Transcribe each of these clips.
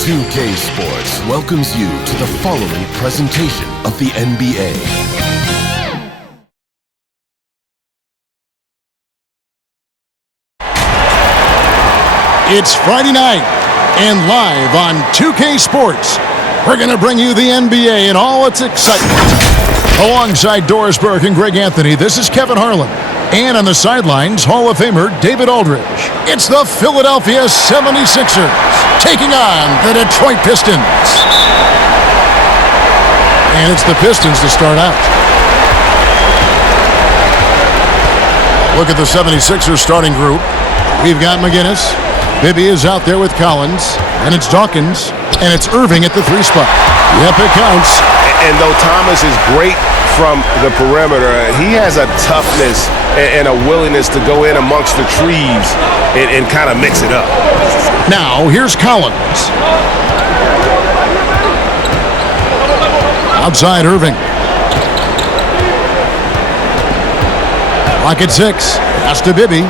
2K Sports welcomes you to the following presentation of the NBA. It's Friday night, and live on 2K Sports, we're going to bring you the NBA and all its excitement. Alongside Doris Burke and Greg Anthony, this is Kevin Harlan. And on the sidelines, Hall of Famer David Aldridge. It's the Philadelphia 76ers taking on the Detroit Pistons. And it's the Pistons to start out. Look at the 76ers starting group. We've got McGinnis. Bibby is out there with Collins. And it's Dawkins. And it's Irving at the 3 spot. Yep, it counts. And though Thomas is great from the perimeter, he has a toughness and a willingness to go in amongst the trees and kind of mix it up. Now, here's Collins. Outside Irving. Clock at 6. Pass to Bibby.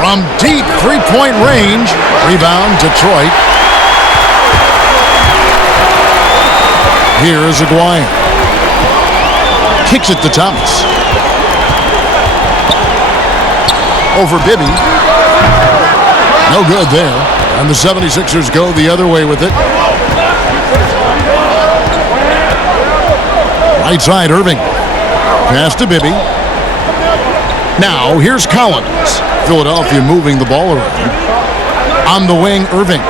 From deep three-point range. Rebound, Detroit. Here is Aguirre. Kicks it to Thomas. Over Bibby. No good there. And the 76ers go the other way with it. Right side, Irving. Pass to Bibby. Now, here's Collins. Philadelphia moving the ball around. On the wing, Irving.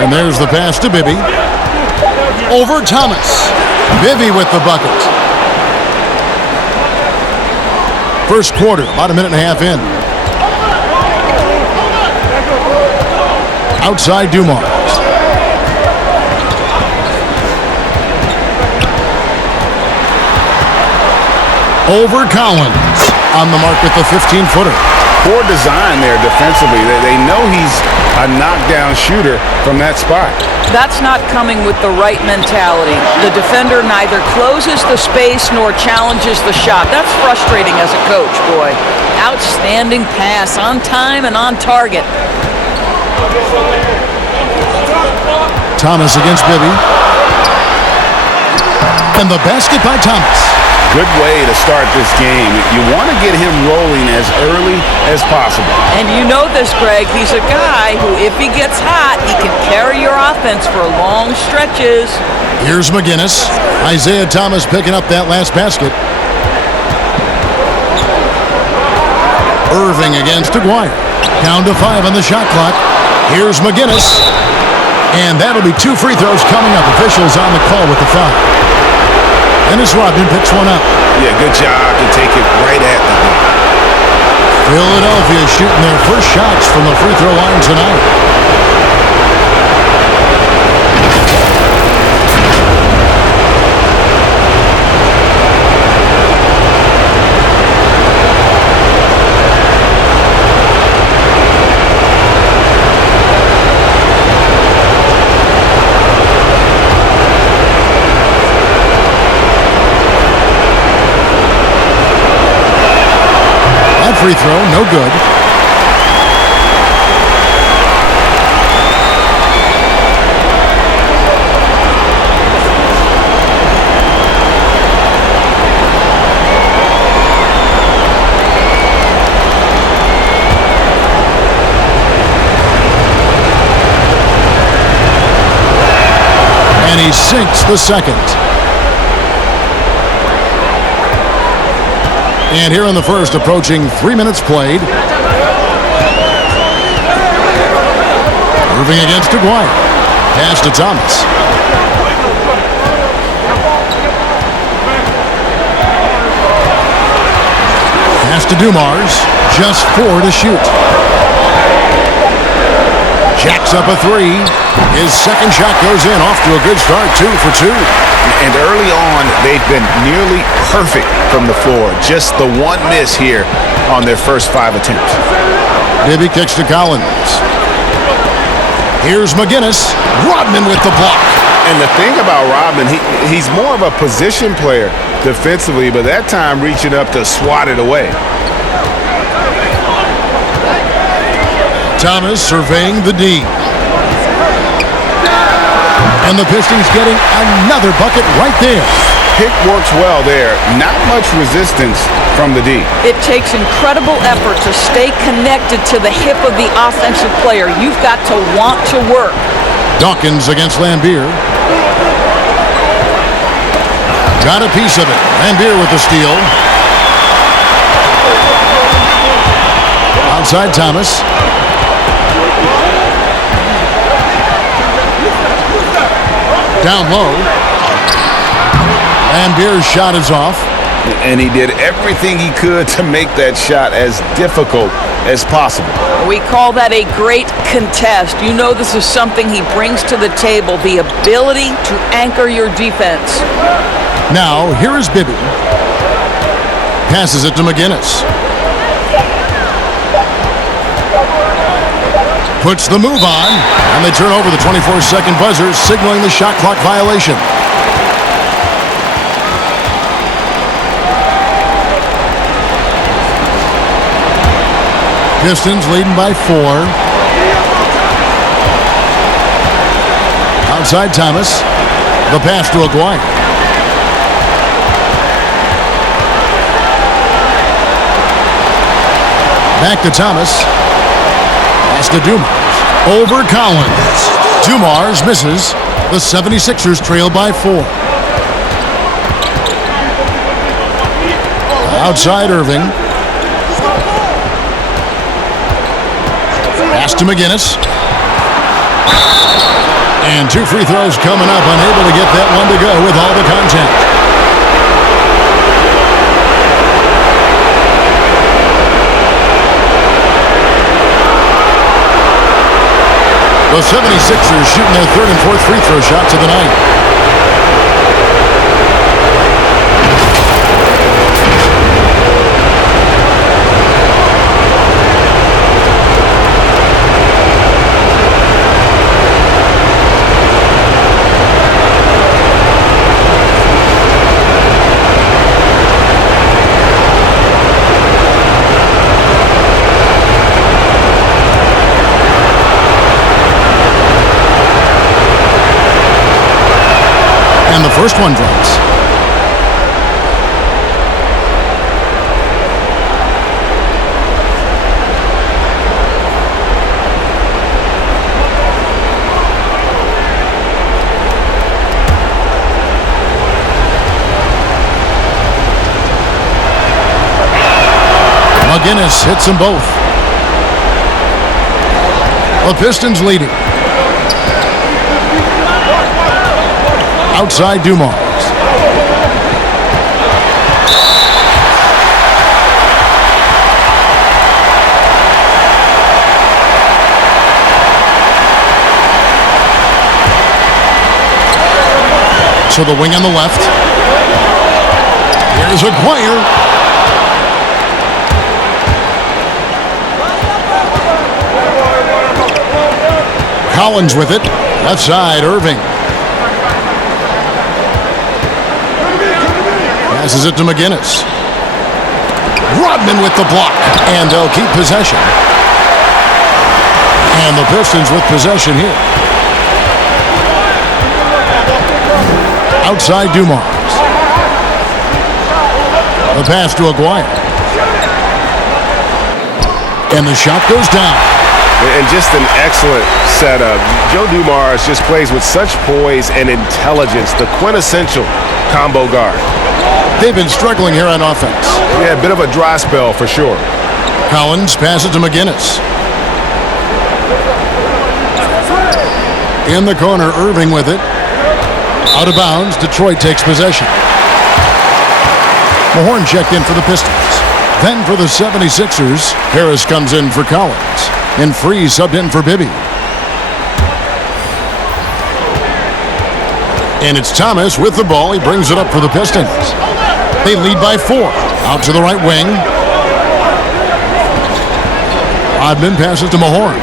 And there's the pass to Bibby. Over Thomas. Bibby with the bucket. First quarter, about a minute and a half in. Outside Dumars. Over Collins. On the mark with the 15-footer. Poor design there defensively. They know he's a knockdown shooter from that spot. That's not coming with the right mentality. The defender neither closes the space nor challenges the shot. That's frustrating as a coach, boy. Outstanding pass, on time and on target. Thomas against Bibby. And the basket by Thomas. Good way to start this game. You want to get him rolling as early as possible. And you know this, Greg. He's a guy who, if he gets hot, he can carry your offense for long stretches. Here's McGinnis. Isaiah Thomas picking up that last basket. Irving against Aguirre. Down to 5 on the shot clock. Here's McGinnis. And that'll be 2 free throws coming up. Officials on the call with the foul. Dennis Rodman picks one up. Yeah, good job to take it right at the hoop. Philadelphia shooting their first shots from the free throw line tonight. Free throw, no good. And he sinks the second. And here in the first, approaching 3 minutes played. Irving against Aguirre. Pass to Thomas. Pass to Dumars. Just 4 to shoot. Jacks up a 3. His second shot goes in. Off to a good start. 2 for 2. And early on, they've been nearly perfect from the floor. Just the one miss here on their first 5 attempts. Bibby kicks to Collins. Here's McGinnis. Rodman with the block. And the thing about Rodman, he's more of a position player defensively, but that time reaching up to swat it away. Thomas surveying the D. And the Pistons getting another bucket right there. Pick works well there. Not much resistance from the D. It takes incredible effort to stay connected to the hip of the offensive player. You've got to want to work. Dawkins against Lambier. Got a piece of it. Lambier with the steal. Outside Thomas. Down low. Lambier's shot is off. And he did everything he could to make that shot as difficult as possible. We call that a great contest. You know this is something he brings to the table, the ability to anchor your defense. Now, here is Bibby. Passes it to McGinnis. Puts the move on, and they turn over the 24-second buzzer, signaling the shot clock violation. Pistons leading by 4. Outside Thomas. The pass to Aguirre. Back to Thomas. Pass to Dumars. Over Collins. Dumars misses. The 76ers trail by 4. Outside Irving. Pass to McGinnis. And 2 free throws coming up. Unable to get that one to go with all the contact. The 76ers shooting their 3rd and 4th free throw shots of the night. And the first one drops. McGinnis hits them both. The Pistons leading. Outside Dumars. To the wing on the left. Here's Aguirre. Collins with it. Left side, Irving. Passes it to McGinnis. Rodman with the block. And they'll keep possession. And the Pistons with possession here. Outside Dumars. The pass to Aguirre. And the shot goes down. And just an excellent setup. Joe Dumars just plays with such poise and intelligence, the quintessential combo guard. They've been struggling here on offense. Yeah, a bit of a dry spell for sure. Collins passes to McGinnis. In the corner, Irving with it. Out of bounds, Detroit takes possession. Mahorn checked in for the Pistons. Then for the 76ers, Harris comes in for Collins. And Freeze subbed in for Bibby. And it's Thomas with the ball. He brings it up for the Pistons. They lead by 4. Out to the right wing. Rodman passes to Mahorn.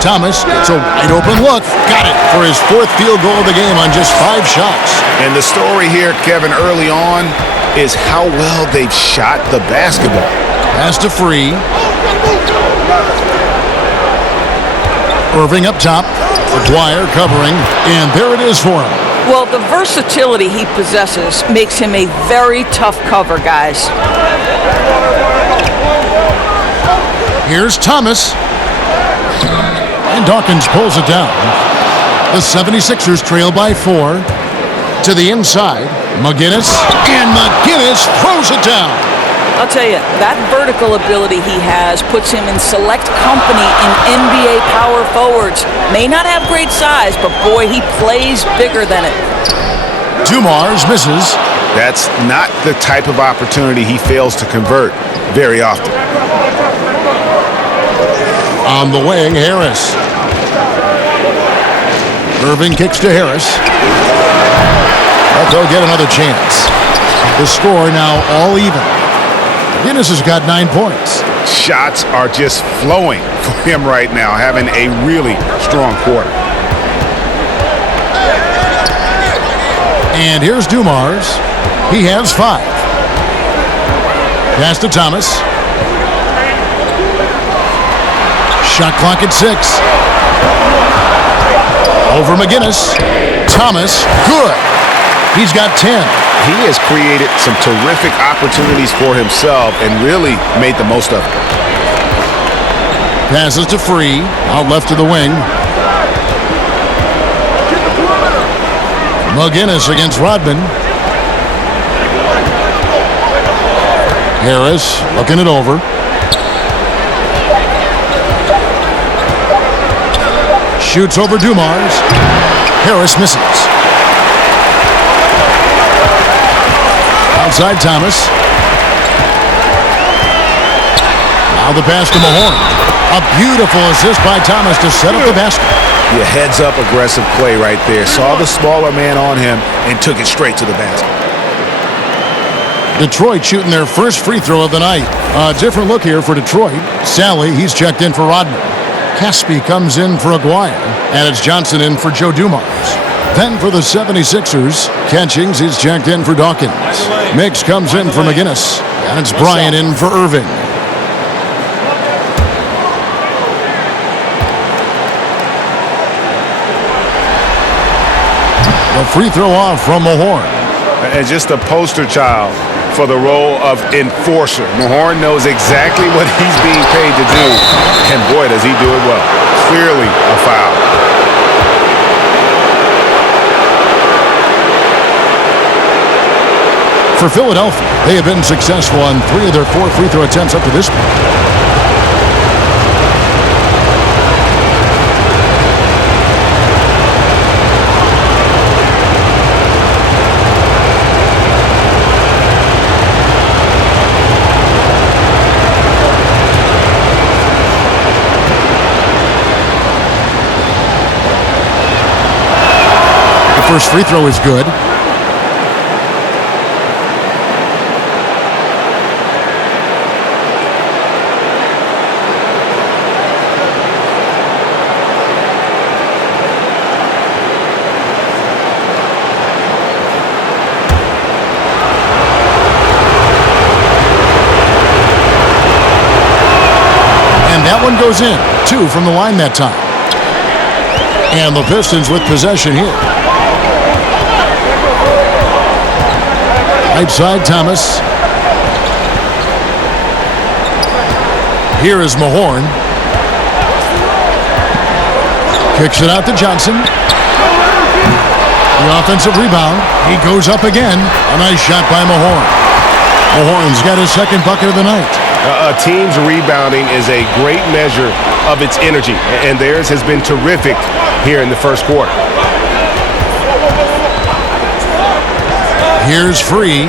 Thomas gets a wide open look. Got it for his 4th field goal of the game on just 5 shots. And the story here, Kevin, early on is how well they've shot the basketball. Pass to Free. Irving up top. McGuire covering, and there it is for him. Well, the versatility he possesses makes him a very tough cover, guys. Here's Thomas. And Dawkins pulls it down. The 76ers trail by 4. To the inside. McGinnis. And McGinnis throws it down. I'll tell you, that vertical ability he has puts him in select company in NBA power forwards. May not have great size, but boy, he plays bigger than it. Dumars misses. That's not the type of opportunity he fails to convert very often. On the wing, Harris. Irving kicks to Harris. But they'll get another chance. The score now all even. Guinness has got 9 points. Shots are just flowing for him right now, having a really strong quarter. And here's Dumars. He has 5. Pass to Thomas. Shot clock at 6. Over McGinnis. Thomas, good. He's got 10. He has created some terrific opportunities for himself and really made the most of it. Passes to Free, out left to the wing. McGinnis against Rodman. Harris looking it over. Shoots over Dumars. Harris misses. Outside Thomas. Now the pass to Mahorn. A beautiful assist by Thomas to set up the basket. Yeah, heads-up aggressive play right there. Saw the smaller man on him and took it straight to the basket. Detroit shooting their first free throw of the night. A different look here for Detroit. Sally, he's checked in for Rodman. Caspi comes in for Aguirre. And it's Johnson in for Joe Dumars. Then for the 76ers, Catchings is checked in for Dawkins. Mix comes in for McGinnis. And it's Bryant in for Irving. A free throw off from Mahorn. And just a poster child for the role of enforcer. Mahorn knows exactly what he's being paid to do. And boy, does he do it well. Clearly a foul. For Philadelphia, they have been successful on 3 of their 4 free throw attempts up to this point. The first free throw is good. That one goes in. 2 from the line that time. And the Pistons with possession here. Right side, Thomas. Here is Mahorn. Kicks it out to Johnson. The offensive rebound. He goes up again. A nice shot by Mahorn. Mahorn's got his second bucket of the night. A team's rebounding is a great measure of its energy, and theirs has been terrific here in the first quarter. Here's Free.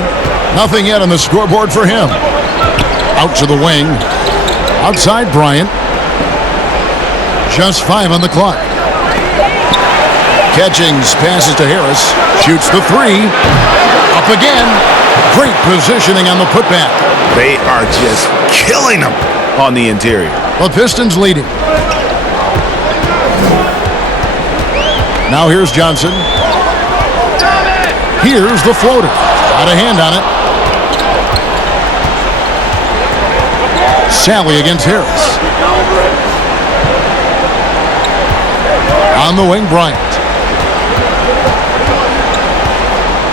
Nothing yet on the scoreboard for him. Out to the wing. Outside Bryant. Just 5 on the clock. Catchings passes to Harris. Shoots the 3. Up again. Great positioning on the putback. They are just killing them on the interior. The Pistons leading. Now here's Johnson. Here's the floater. Got a hand on it. Sally against Harris. On the wing, Bryant.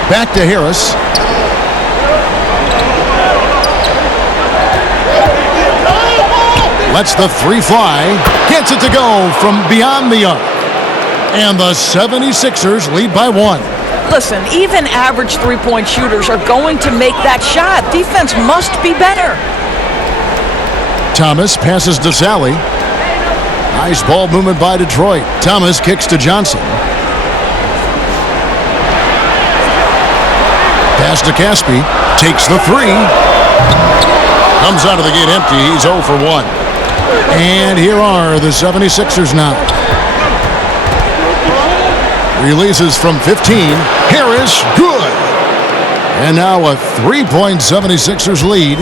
Back to Harris. Lets the three fly. Gets it to go from beyond the arc. And the 76ers lead by 1. Listen, even average three-point shooters are going to make that shot. Defense must be better. Thomas passes to Sally. Nice ball movement by Detroit. Thomas kicks to Johnson. Pass to Caspi. Takes the three. Comes out of the gate empty. He's 0 for 1. And here are the 76ers now. Releases from 15. Harris, good. And now a 3-point 76ers lead.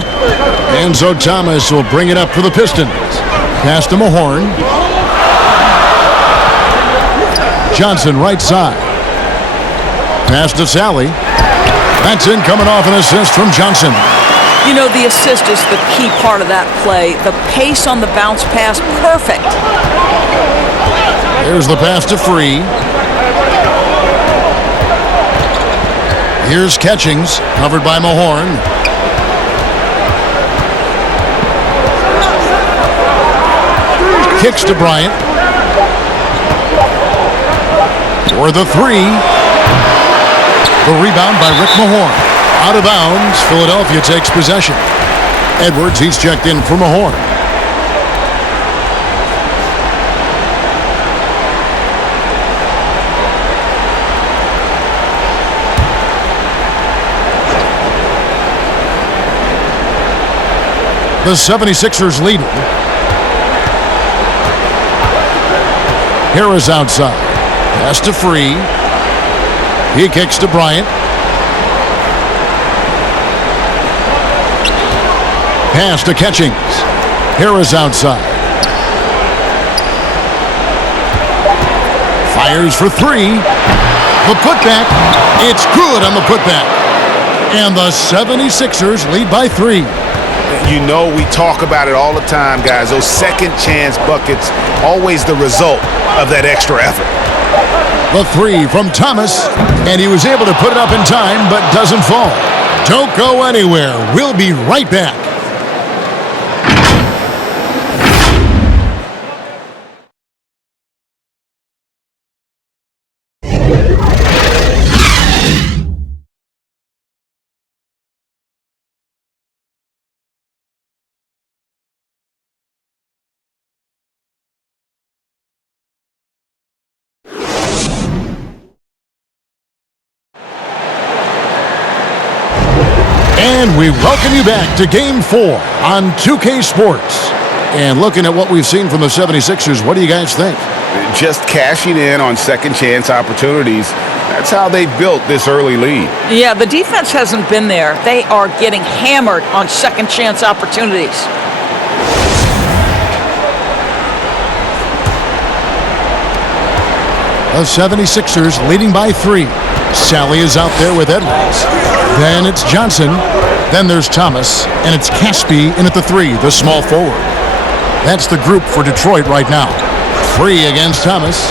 Enzo Thomas will bring it up for the Pistons. Pass to Mahorn. Johnson right side. Pass to Sally. That's in, coming off an assist from Johnson. You know, the assist is the key part of that play. The pace on the bounce pass, perfect. Here's the pass to Free. Here's Catchings, covered by Mahorn. Kicks to Bryant. For the three. The rebound by Rick Mahorn. Out of bounds, Philadelphia takes possession. Edwards, he's checked in for Mahorn. The 76ers lead. Harris outside. Pass to Free. He kicks to Bryant. Pass to Catchings. Harris outside. Fires for three. The putback. It's good on the putback. And the 76ers lead by 3. You know, we talk about it all the time, guys. Those second chance buckets, always the result of that extra effort. The three from Thomas, and he was able to put it up in time, but doesn't fall. Don't go anywhere. We'll be right back. And we welcome you back to Game 4 on 2K Sports. And looking at what we've seen from the 76ers, what do you guys think? Just cashing in on second chance opportunities. That's how they built this early lead. Yeah, the defense hasn't been there. They are getting hammered on second chance opportunities. The 76ers leading by 3. Sally is out there with Edwards. Then it's Johnson. Then there's Thomas. And it's Caspi in at the 3, the small forward. That's the group for Detroit right now. 3 against Thomas.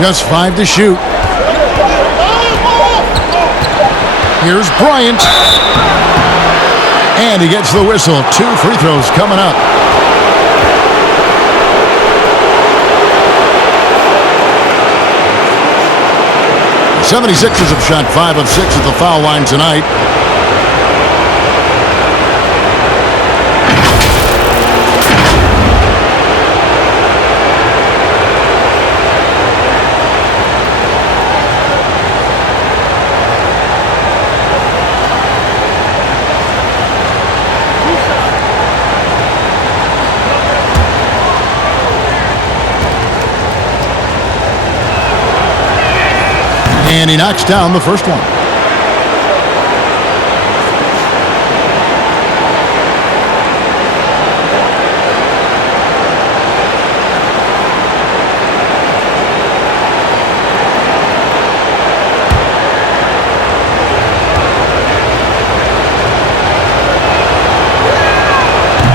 Just 5 to shoot. Here's Bryant. And he gets the whistle. 2 free throws coming up. The 76ers have shot 5 of 6 at the foul line tonight. And he knocks down the first one.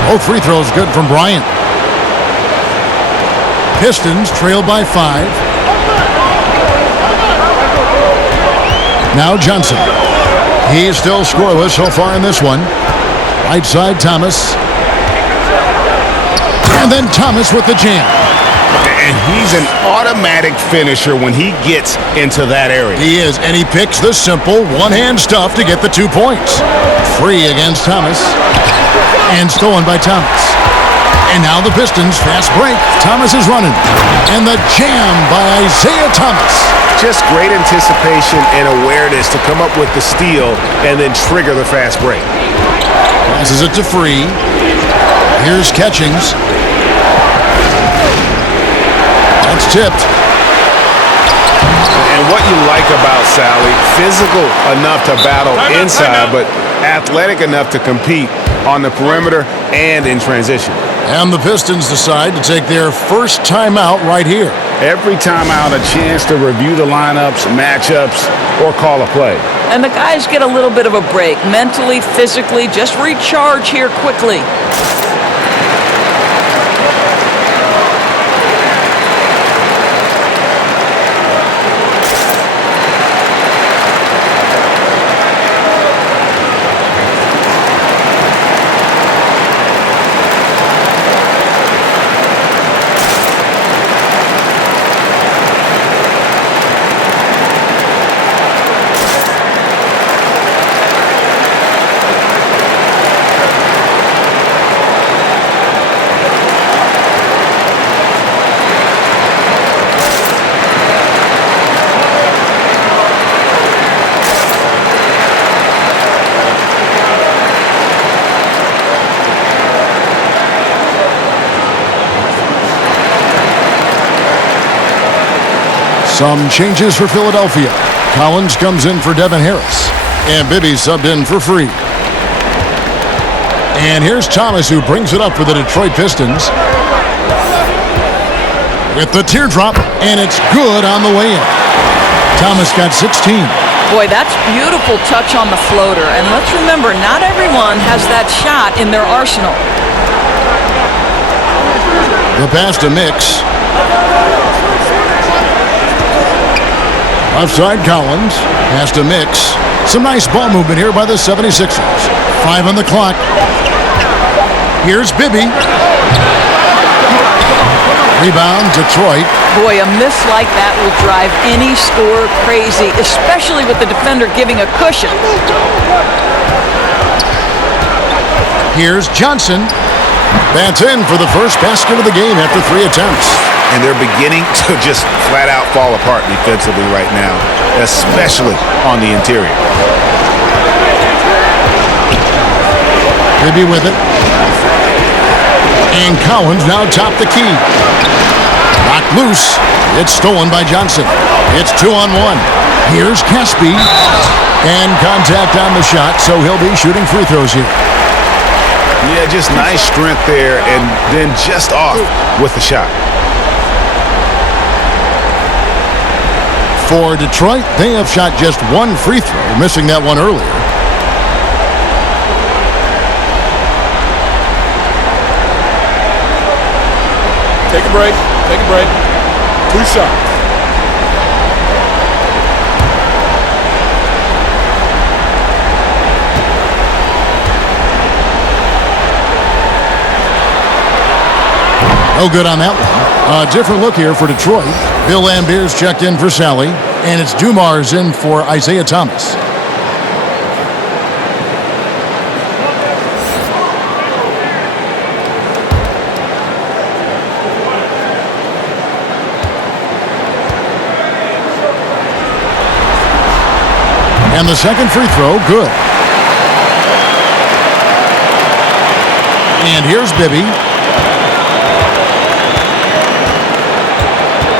Both free throws good from Bryant. Pistons trail by 5. Now Johnson. He's still scoreless so far in this one. Right side, Thomas. And then Thomas with the jam. And he's an automatic finisher when he gets into that area. He is, and he picks the simple one-hand stuff to get the 2 points. Free against Thomas. And stolen by Thomas. And now the Pistons fast break. Thomas is running. And the jam by Isaiah Thomas. Just great anticipation and awareness to come up with the steal and then trigger the fast break. Passes it to Free. Here's Catchings. That's tipped. And what you like about Sally, physical enough to battle inside, but athletic enough to compete on the perimeter and in transition. And the Pistons decide to take their first timeout right here. Every timeout, a chance to review the lineups, matchups, or call a play. And the guys get a little bit of a break, mentally, physically, just recharge here quickly. Some changes for Philadelphia. Collins comes in for Devin Harris. And Bibby subbed in for Free. And here's Thomas, who brings it up for the Detroit Pistons. With the teardrop, and it's good on the way in. Thomas got 16. Boy, that's beautiful touch on the floater. And let's remember, not everyone has that shot in their arsenal. The pass to Mix. Offside Collins. Pass to Mix. Some nice ball movement here by the 76ers. 5 on the clock. Here's Bibby. Rebound, Detroit. Boy, a miss like that will drive any scorer crazy, especially with the defender giving a cushion. Here's Johnson. That's in for the first basket of the game after 3 attempts. And they're beginning to just flat out fall apart defensively right now, especially on the interior. Maybe with it. And Collins now top the key. Knocked loose. It's stolen by Johnson. It's 2-on-1. Here's Caspi. And contact on the shot, so he'll be shooting free throws here. Yeah, just nice strength there, and then just off with the shot. For Detroit, they have shot just 1 free throw, missing that one earlier. Take a break. Take a break. 2 shots. No good on that one. A different look here for Detroit. Bill Lambert's checked in for Sally, and it's Dumar's in for Isaiah Thomas. And the second free throw, good. And here's Bibby.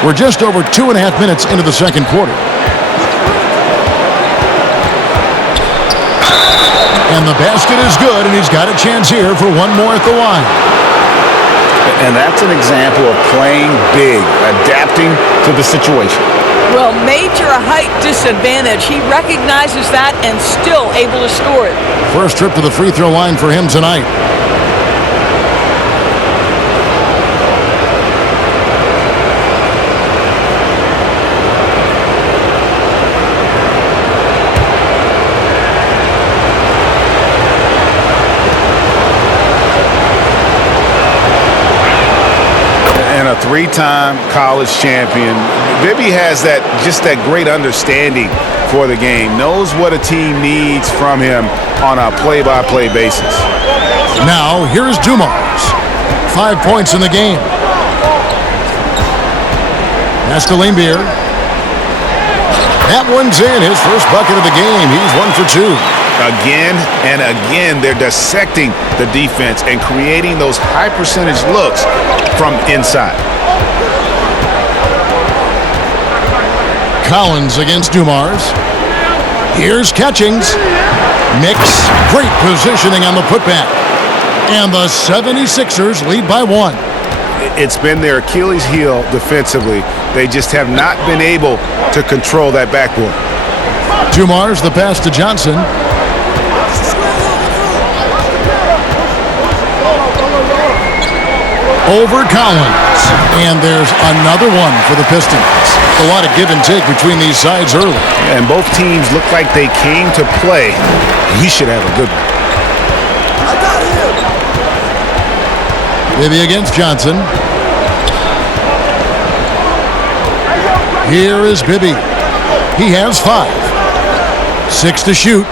We're just over 2.5 minutes into the second quarter. And the basket is good, and he's got a chance here for one more at the line. And that's an example of playing big, adapting to the situation. Well, major height disadvantage. He recognizes that and still able to score it. First trip to the free throw line for him tonight. three-time college champion. Bibby has that great understanding for the game, knows what a team needs from him on a play-by-play basis. Now, here's Dumars. 5 points in the game. That's to Lambier. That one's in, his first bucket of the game. He's 1 for 2. Again and again, they're dissecting the defense and creating those high-percentage looks from inside. Collins against Dumars. Here's Catchings. Mix. Great positioning on the putback. And the 76ers lead by 1. It's been their Achilles heel defensively. They just have not been able to control that backboard. Dumars, the pass to Johnson. Over Collins. And there's another one for the Pistons. A lot of give and take between these sides early. And both teams look like they came to play. We should have a good one. Bibby against Johnson. Here is Bibby. He has 5. 6 to shoot.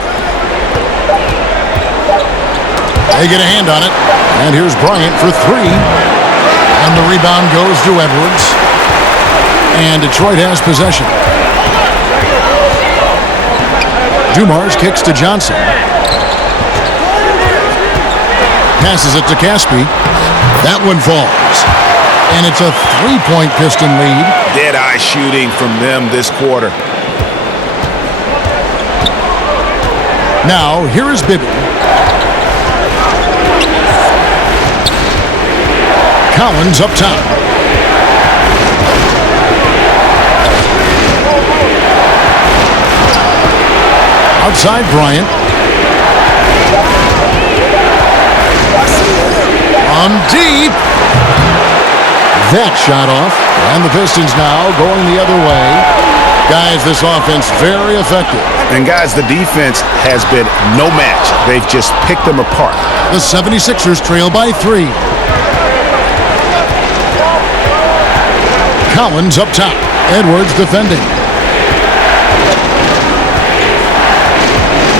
They get a hand on it. And here's Bryant for 3. And the rebound goes to Edwards. And Detroit has possession. Dumars kicks to Johnson. Passes it to Caspi. That one falls. And it's a 3-point Piston lead. Dead-eye shooting from them this quarter. Now, here is Bibby. Collins up top. Outside Bryant. On deep. That shot off. And the Pistons now going the other way. Guys, this offense very effective. And guys, the defense has been no match. They've just picked them apart. The 76ers trail by 3. Collins up top. Edwards defending.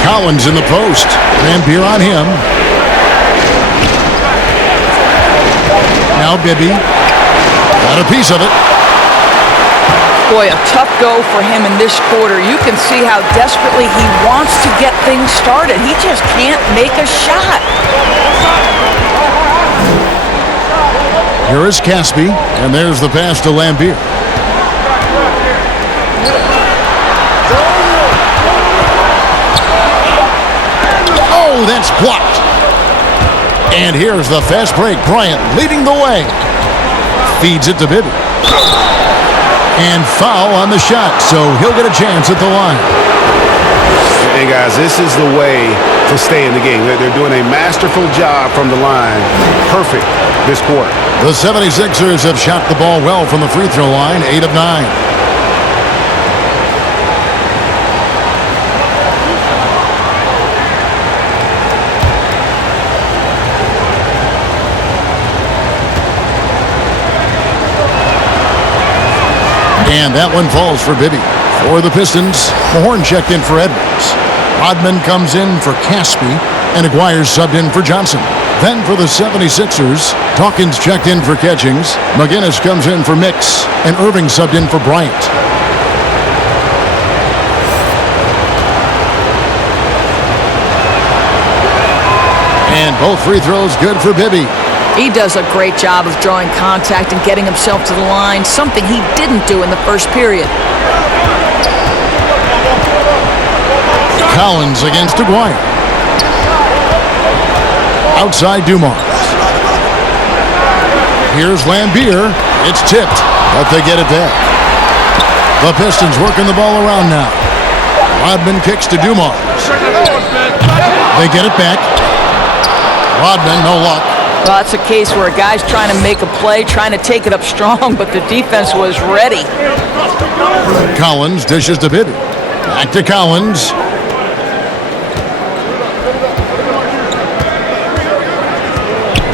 Collins in the post. Lambier on him. Now Bibby. Got a piece of it. Boy, a tough go for him in this quarter. You can see how desperately he wants to get things started. He just can't make a shot. Here is Caspi, and there's the pass to Lambier. Oh, that's blocked. And here's the fast break. Bryant leading the way. Feeds it to Bibby. And foul on the shot, so he'll get a chance at the line. Hey, guys, this is the way to stay in the game. They're doing a masterful job from the line. Perfect this quarter. The 76ers have shot the ball well from the free throw line, 8 of 9. And that one falls for Bibby. For the Pistons, Mahorn checked in for Edwards. Rodman comes in for Caspi, and Aguirre's subbed in for Johnson. Then for the 76ers, Dawkins checked in for Catchings. McGinnis comes in for Mix, and Irving subbed in for Bryant. And both free throws good for Bibby. He does a great job of drawing contact and getting himself to the line, something he didn't do in the first period. Collins against Aguirre. Outside Dumars. Here's Lambier. It's tipped, but they get it back. The Pistons working the ball around now. Rodman kicks to Dumars. They get it back. Rodman, no luck. Well, that's a case where a guy's trying to make a play, trying to take it up strong, but the defense was ready. Collins dishes to Bibby. Back to Collins.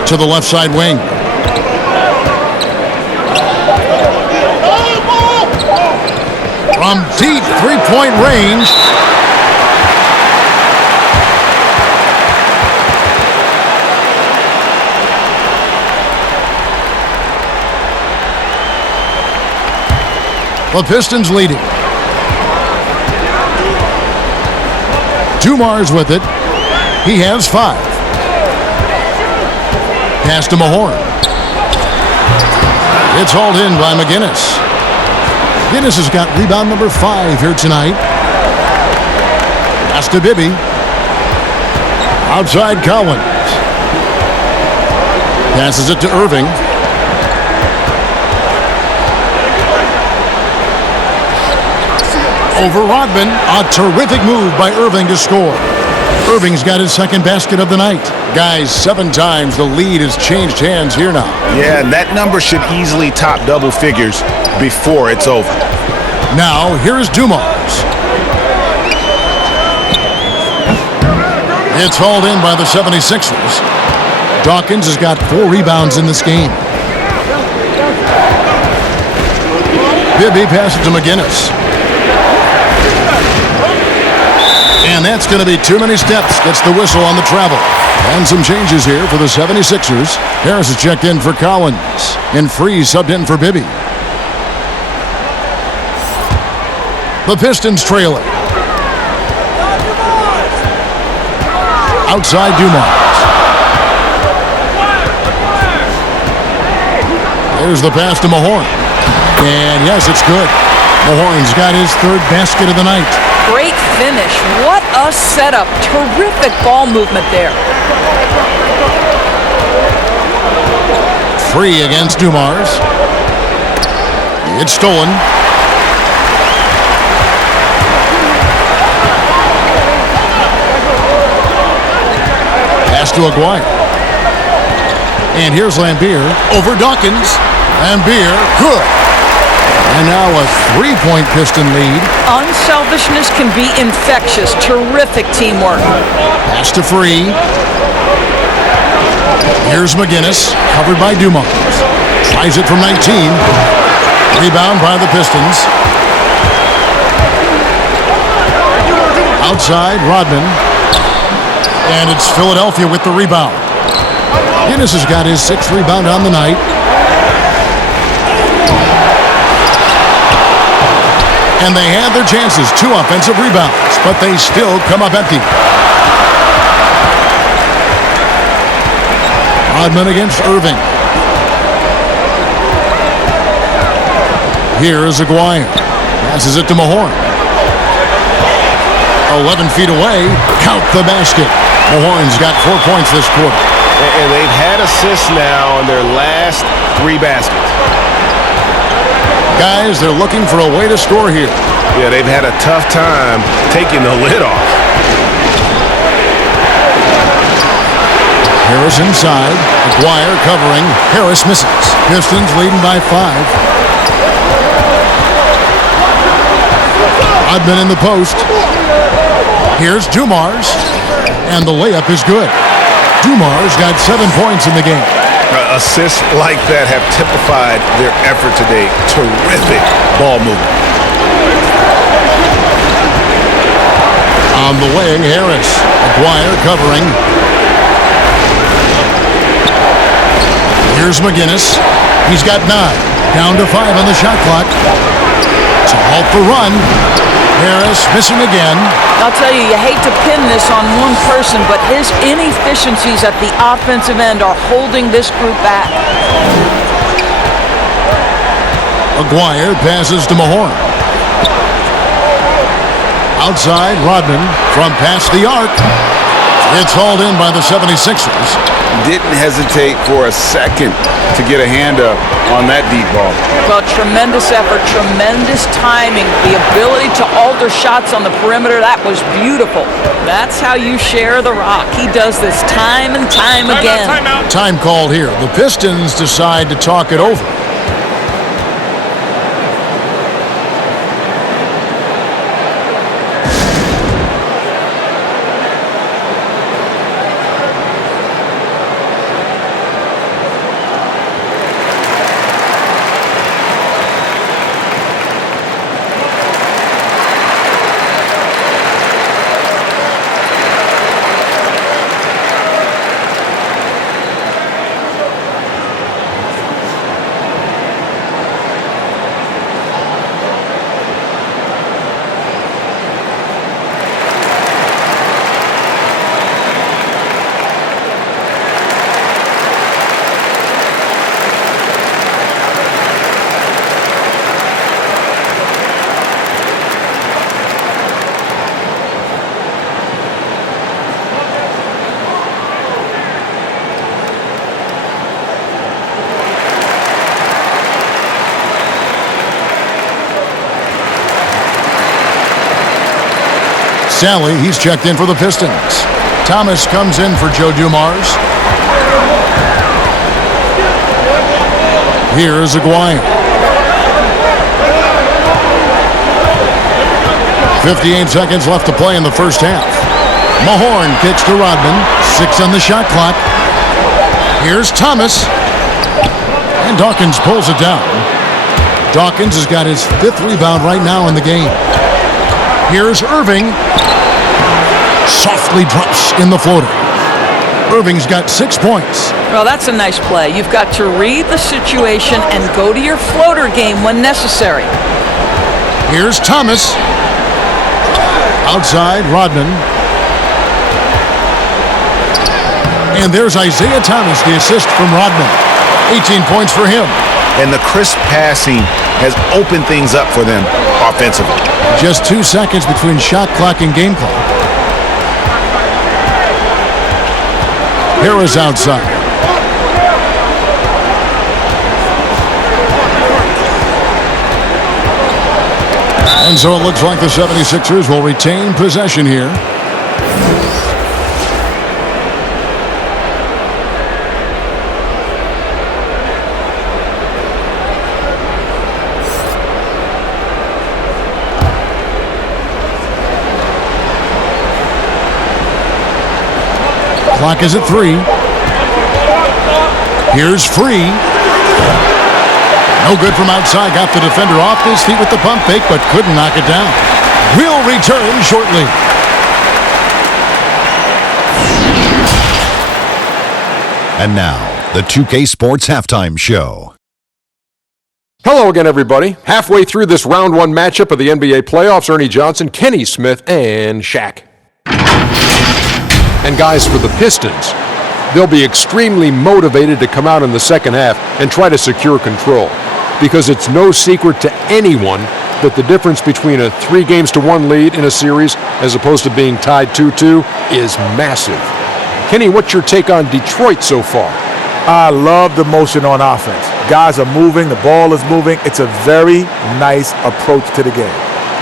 To the left side wing. From deep three-point range. The Pistons leading. Dumars with it. He has 5. Pass to Mahorn. It's hauled in by McGinnis. McGinnis has got rebound number 5 here tonight. Pass to Bibby. Outside Collins. Passes it to Irving. Over Rodman. A terrific move by Irving to score. Irving's got his second basket of the night. Guys, 7 times the lead has changed hands here now. Yeah, and that number should easily top double figures before it's over. Now, here is Dumars. It's hauled in by the 76ers. Dawkins has got 4 rebounds in this game. Bibby passes to McGinnis. And that's going to be too many steps. Gets the whistle on the travel. And some changes here for the 76ers. Harris is checked in for Collins. And Freeze subbed in for Bibby. The Pistons trailing. Outside Dumars. There's the pass to Mahorn. And yes, it's good. Mahorn's got his 3rd basket of the night. Great finish. What a setup. Terrific ball movement there. Free against Dumars. It's stolen. Pass to Aguirre. And here's Lambier over Dawkins. Lambier, good. And now a 3-point Piston lead. Unselfishness can be infectious. Terrific teamwork. Pass to Free. Here's McGinnis, covered by Dumars. Tries it from 19. Rebound by the Pistons. Outside, Rodman. And it's Philadelphia with the rebound. McGinnis has got his 6th rebound on the night. And they had their chances. 2 offensive rebounds, but they still come up empty. Rodman against Irving. Here is Aguirre. Passes it to Mahorn. 11 feet away. Count the basket. Mahorn's got 4 points this quarter. And they've had assists now on their last 3 baskets. Guys, they're looking for a way to score here. Yeah, they've had a tough time taking the lid off. Harris inside. Aguirre covering. Harris misses. Pistons leading by 5. Rodman in the post. Here's Dumars. And the layup is good. Dumars got 7 points in the game. Assists like that have typified their effort today. Terrific ball movement. On the wing, Harris. Aguirre covering. Here's McGinnis. He's got 9. Down to 5 on the shot clock. To halt the run. Harris missing again. I'll tell you, you hate to pin this on one person, but his inefficiencies at the offensive end are holding this group back. Aguirre passes to Mahorn. Outside, Rodman from past the arc. It's hauled in by the 76ers. Didn't hesitate for a second to get a hand up on that deep ball. Well, tremendous effort, tremendous timing, the ability to alter shots on the perimeter. That was beautiful. That's how you share the rock. He does this time and time again. Time called here. The Pistons decide to talk it over. Sally, he's checked in for the Pistons. Thomas comes in for Joe Dumars. Here's Aguirre. 58 seconds left to play in the first half. Mahorn kicks to Rodman. 6 on the shot clock. Here's Thomas. And Dawkins pulls it down. Dawkins has got his 5th rebound right now in the game. Here's Irving. Softly drops in the floater. Irving's got 6 points. Well, that's a nice play. You've got to read the situation and go to your floater game when necessary. Here's Thomas. Outside, Rodman. And there's Isaiah Thomas, the assist from Rodman. 18 points for him. And the crisp passing has opened things up for them offensively. Just 2 seconds between shot clock and game clock. Harris outside. And so it looks like the 76ers will retain possession here. Clock is at 3. Here's Free. No good from outside. Got the defender off his feet with the pump fake, but couldn't knock it down. Will return shortly. And now, the 2K Sports Halftime Show. Hello again, everybody. Halfway through this round 1 matchup of the NBA playoffs, Ernie Johnson, Kenny Smith, and Shaq. And guys, for the Pistons, they'll be extremely motivated to come out in the second half and try to secure control. Because it's no secret to anyone that the difference between a 3-1 lead in a series as opposed to being tied 2-2 is massive. Kenny, what's your take on Detroit so far? I love the motion on offense. Guys are moving, the ball is moving. It's a very nice approach to the game.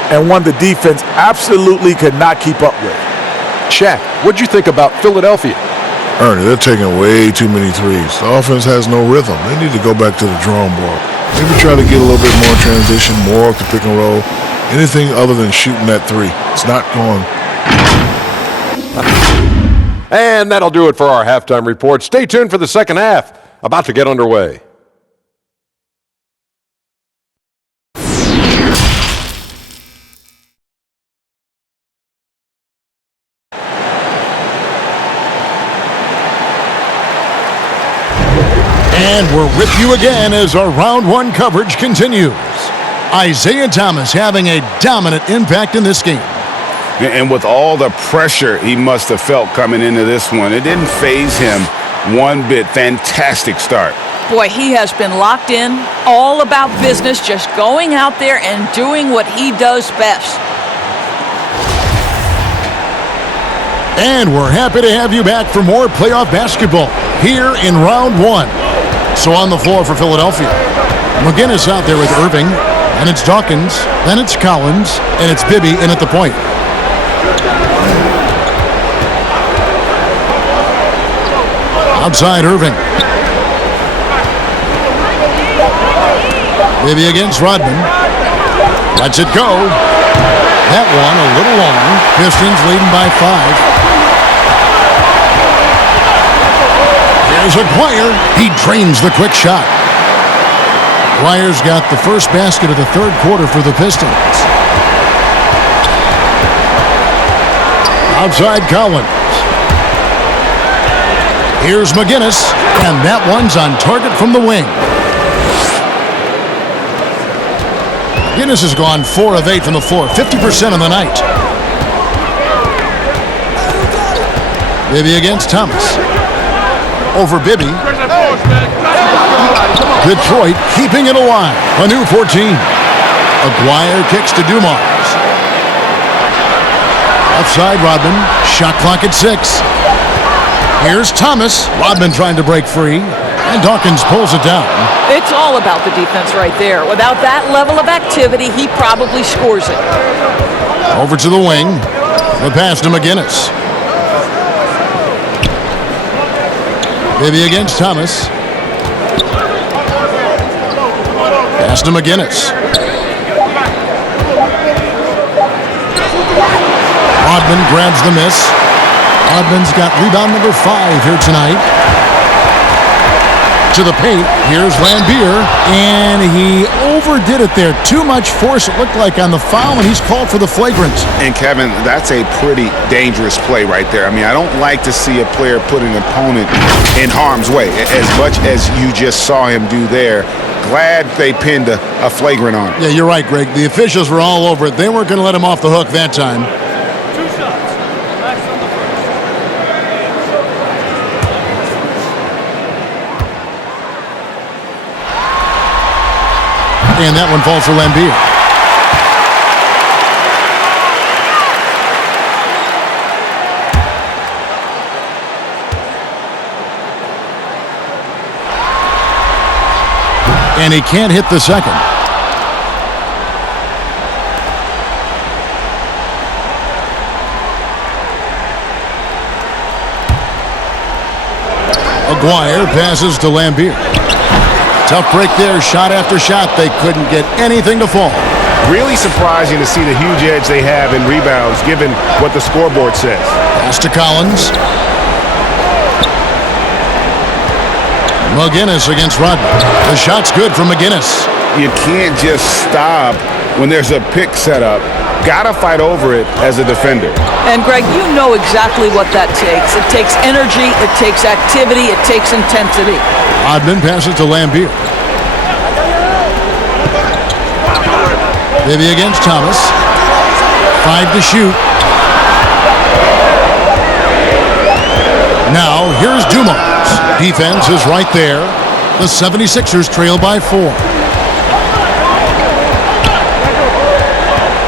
And one the defense absolutely could not keep up with. Shaq, what'd you think about Philadelphia? Ernie, they're taking way too many threes. The offense has no rhythm. They need to go back to the drawing board. Maybe try to get a little bit more transition, more off the pick and roll. Anything other than shooting that 3. It's not going. And that'll do it for our halftime report. Stay tuned for the second half. About to get underway. And we're with you again as our round 1 coverage continues. Isaiah Thomas having a dominant impact in this game. And with all the pressure he must have felt coming into this one, it didn't faze him one bit. Fantastic start. Boy, he has been locked in, all about business, just going out there and doing what he does best. And we're happy to have you back for more playoff basketball here in round 1. So on the floor for Philadelphia, McGinnis out there with Irving, and it's Dawkins, then it's Collins, and it's Bibby in at the point. Outside Irving. Bibby against Rodman. Lets it go. That one a little long. Pistons leading by 5. There's Aguirre. He drains the quick shot. Aguirre's got the first basket of the 3rd quarter for the Pistons. Outside Collins. Here's McGinnis, and that one's on target from the wing. McGinnis has gone 4 of 8 from the floor, 50% on the night. Bibby against Thomas. Over Bibby. Detroit keeping it alive. A new 14. Aguirre kicks to Dumars. Outside Rodman. Shot clock at 6. Here's Thomas. Rodman trying to break free. And Dawkins pulls it down. It's all about the defense right there. Without that level of activity, he probably scores it. Over to the wing. The pass to McGinnis. Bibby against Thomas. Pass to McGinnis. Rodman grabs the miss. Rodman's got rebound number 5 here tonight. To the paint, here's Lambier, and he overdid it there. Too much force, it looked like, on the foul, and he's called for the flagrant. And, Kevin, that's a pretty dangerous play right there. I mean, I don't like to see a player put an opponent in harm's way, as much as you just saw him do there. Glad they pinned a flagrant on him. Yeah, you're right, Greg. The officials were all over it. They weren't going to let him off the hook that time. 2 shots. Max on the first. And that one falls for Lambier. And he can't hit the second. Aguirre passes to Lambier. Tough break there, shot after shot. They couldn't get anything to fall. Really surprising to see the huge edge they have in rebounds, given what the scoreboard says. Pass to Collins. McGinnis against Rodman. The shot's good from McGinnis. You can't just stop when there's a pick set up. Gotta fight over it as a defender. And, Greg, you know exactly what that takes. It takes energy, it takes activity, it takes intensity. Rodman passes to Lambier. Bibby against Thomas. 5 to shoot. Now, here's Dumars. Defense is right there. The 76ers trail by 4.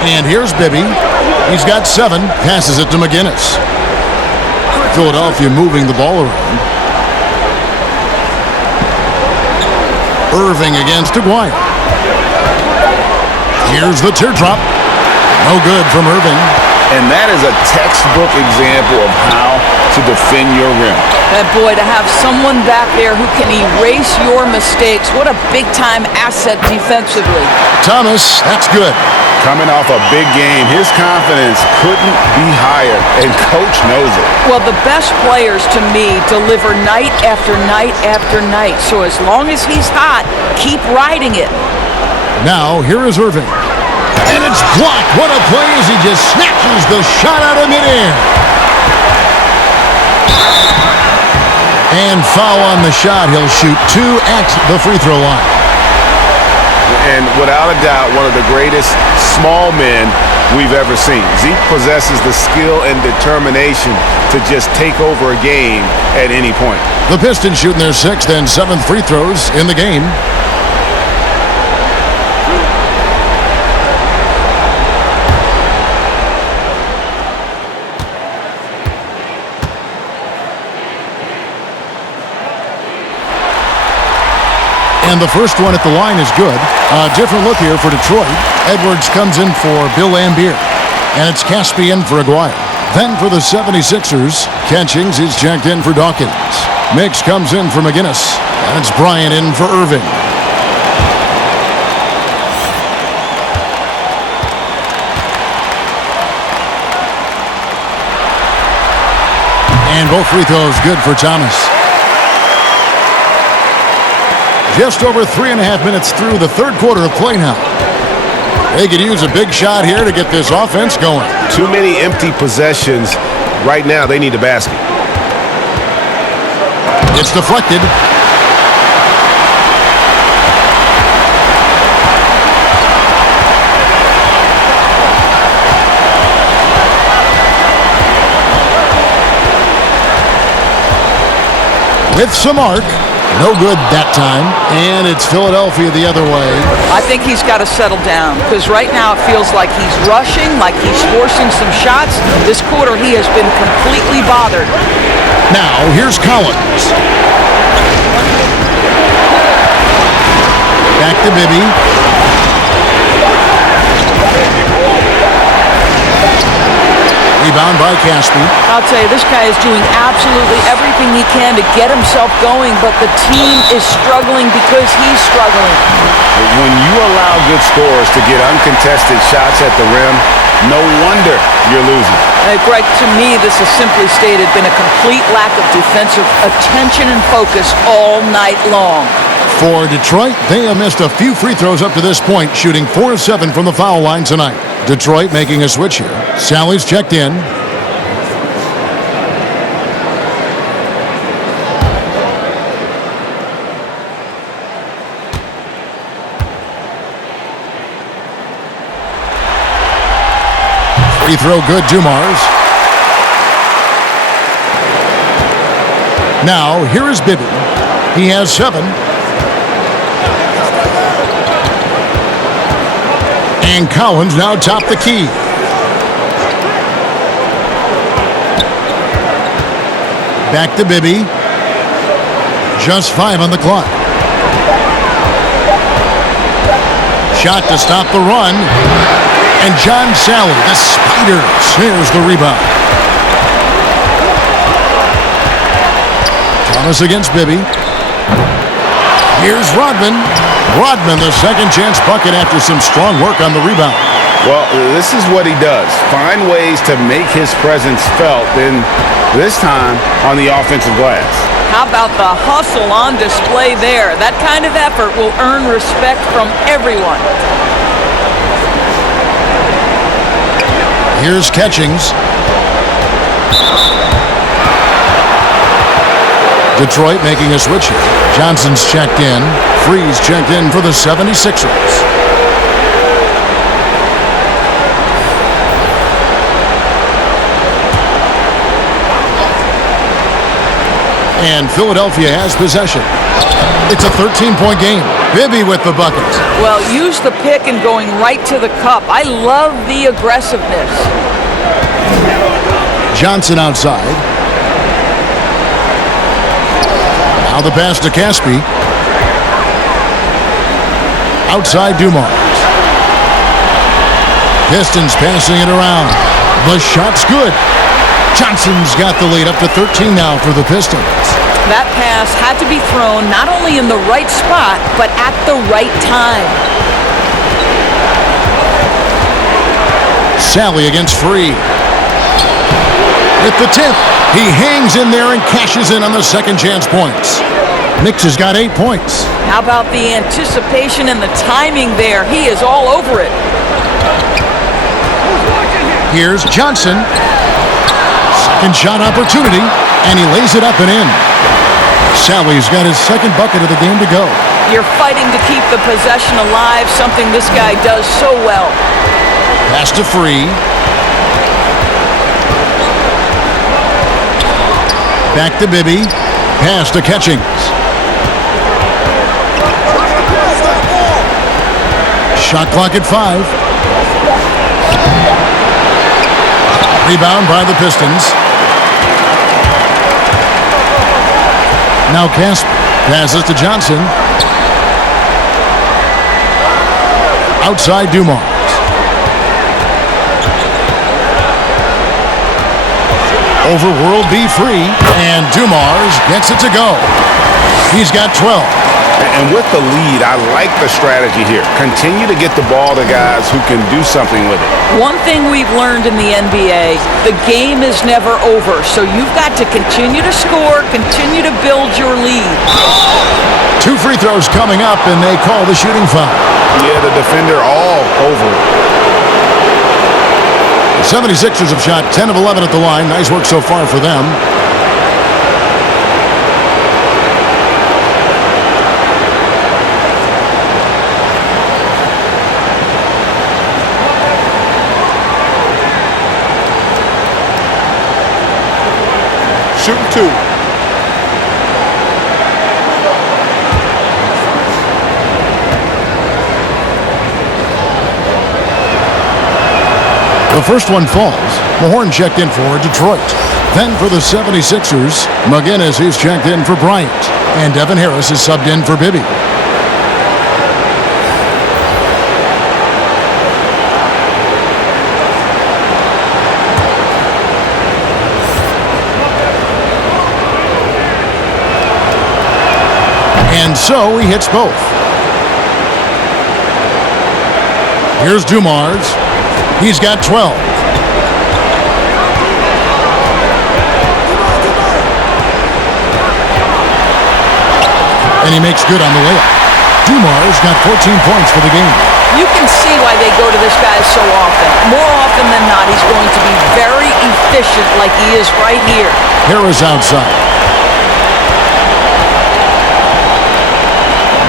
And here's Bibby. He's got 7. Passes it to McGinnis. Philadelphia moving the ball around. Irving against Aguirre. Here's the teardrop. No good from Irving. And that is a textbook example of how to defend your rim. And boy, to have someone back there who can erase your mistakes, what a big-time asset defensively. Thomas, that's good. Coming off a big game, his confidence couldn't be higher, and Coach knows it. Well, the best players, to me, deliver night after night after night. So as long as he's hot, keep riding it. Now, here is Irving. And it's blocked. What a play as he just snatches the shot out of midair. And foul on the shot. He'll shoot 2 at the free throw line. And without a doubt, one of the greatest small men we've ever seen. Zeke possesses the skill and determination to just take over a game at any point. The Pistons shooting their 6th and 7th free throws in the game. And the first one at the line is good. A different look here for Detroit. Edwards comes in for Bill Lambier. And it's Caspian for Aguirre. Then for the 76ers, Catchings is checked in for Dawkins. Mix comes in for McGinnis. And it's Bryant in for Irving. And both free throws good for Thomas. Just over 3.5 minutes through the third quarter of play now. They could use a big shot here to get this offense going. Too many empty possessions. Right now, they need a basket. It's deflected. With some arc. No good that time, and it's Philadelphia the other way. I think he's got to settle down, because right now it feels like he's rushing, like he's forcing some shots. This quarter he has been completely bothered. Now, here's Collins. Back to Bibby. He Rebound by Caspi. I'll tell you, this guy is doing absolutely everything he can to get himself going, but the team is struggling because he's struggling. When you allow good scorers to get uncontested shots at the rim, no wonder you're losing. Greg, to me, this has simply stated been a complete lack of defensive attention and focus all night long. For Detroit, they have missed a few free throws up to this point, shooting 4 of 7 from the foul line tonight. Detroit making a switch here. Sally's checked in. Free throw good, Dumars. Now, here is Bibby. He has 7. And Collins now top the key. Back to Bibby. Just 5 on the clock. Shot to stop the run. And John Sally, the spider, snares the rebound. Thomas against Bibby. Here's Rodman. Rodman, the second chance bucket after some strong work on the rebound. Well, this is what he does. Find ways to make his presence felt, and this time on the offensive glass. How about the hustle on display there? That kind of effort will earn respect from everyone. Here's Catchings. Detroit making a switch here. Johnson's checked in. Freeze checked in for the 76ers. And Philadelphia has possession. It's a 13-point game. Bibby with the bucket. Well, use the pick and going right to the cup. I love the aggressiveness. Johnson outside. Now the pass to Caspi. Outside Dumars. Pistons passing it around. The shot's good. Johnson's got the lead up to 13 now for the Pistons. That pass had to be thrown not only in the right spot, but at the right time. Sally against Free. With the tip, he hangs in there and cashes in on the second chance points. Knicks has got 8 points. How about the anticipation and the timing there? He is all over it. Here's Johnson. Second shot opportunity, and he lays it up and in. Sally's got his second bucket of the game to go. You're fighting to keep the possession alive, something this guy does so well. Pass to Free. Back to Bibby. Pass to Catchings. Shot clock at 5. Rebound by the Pistons. Now Casper passes to Johnson. Outside Dumars. Overworld be free, and Dumars gets it to go. He's got 12. And with the lead, I like the strategy here. Continue to get the ball to guys who can do something with it. One thing we've learned in the NBA, the game is never over, so you've got to continue to score, continue to build your lead. 2 free throws coming up, and they call the shooting foul. Yeah, the defender all over it. The 76ers have shot 10 of 11 at the line. Nice work so far for them. Shooting 2. The first one falls. Mahorn checked in for Detroit. Then for the 76ers, McGinnis is checked in for Bryant. And Devin Harris is subbed in for Bibby. And so he hits both. Here's Dumars. He's got 12. And he makes good on the layup. Dumars got 14 points for the game. You can see why they go to this guy so often. More often than not, he's going to be very efficient like he is right here. Harris outside.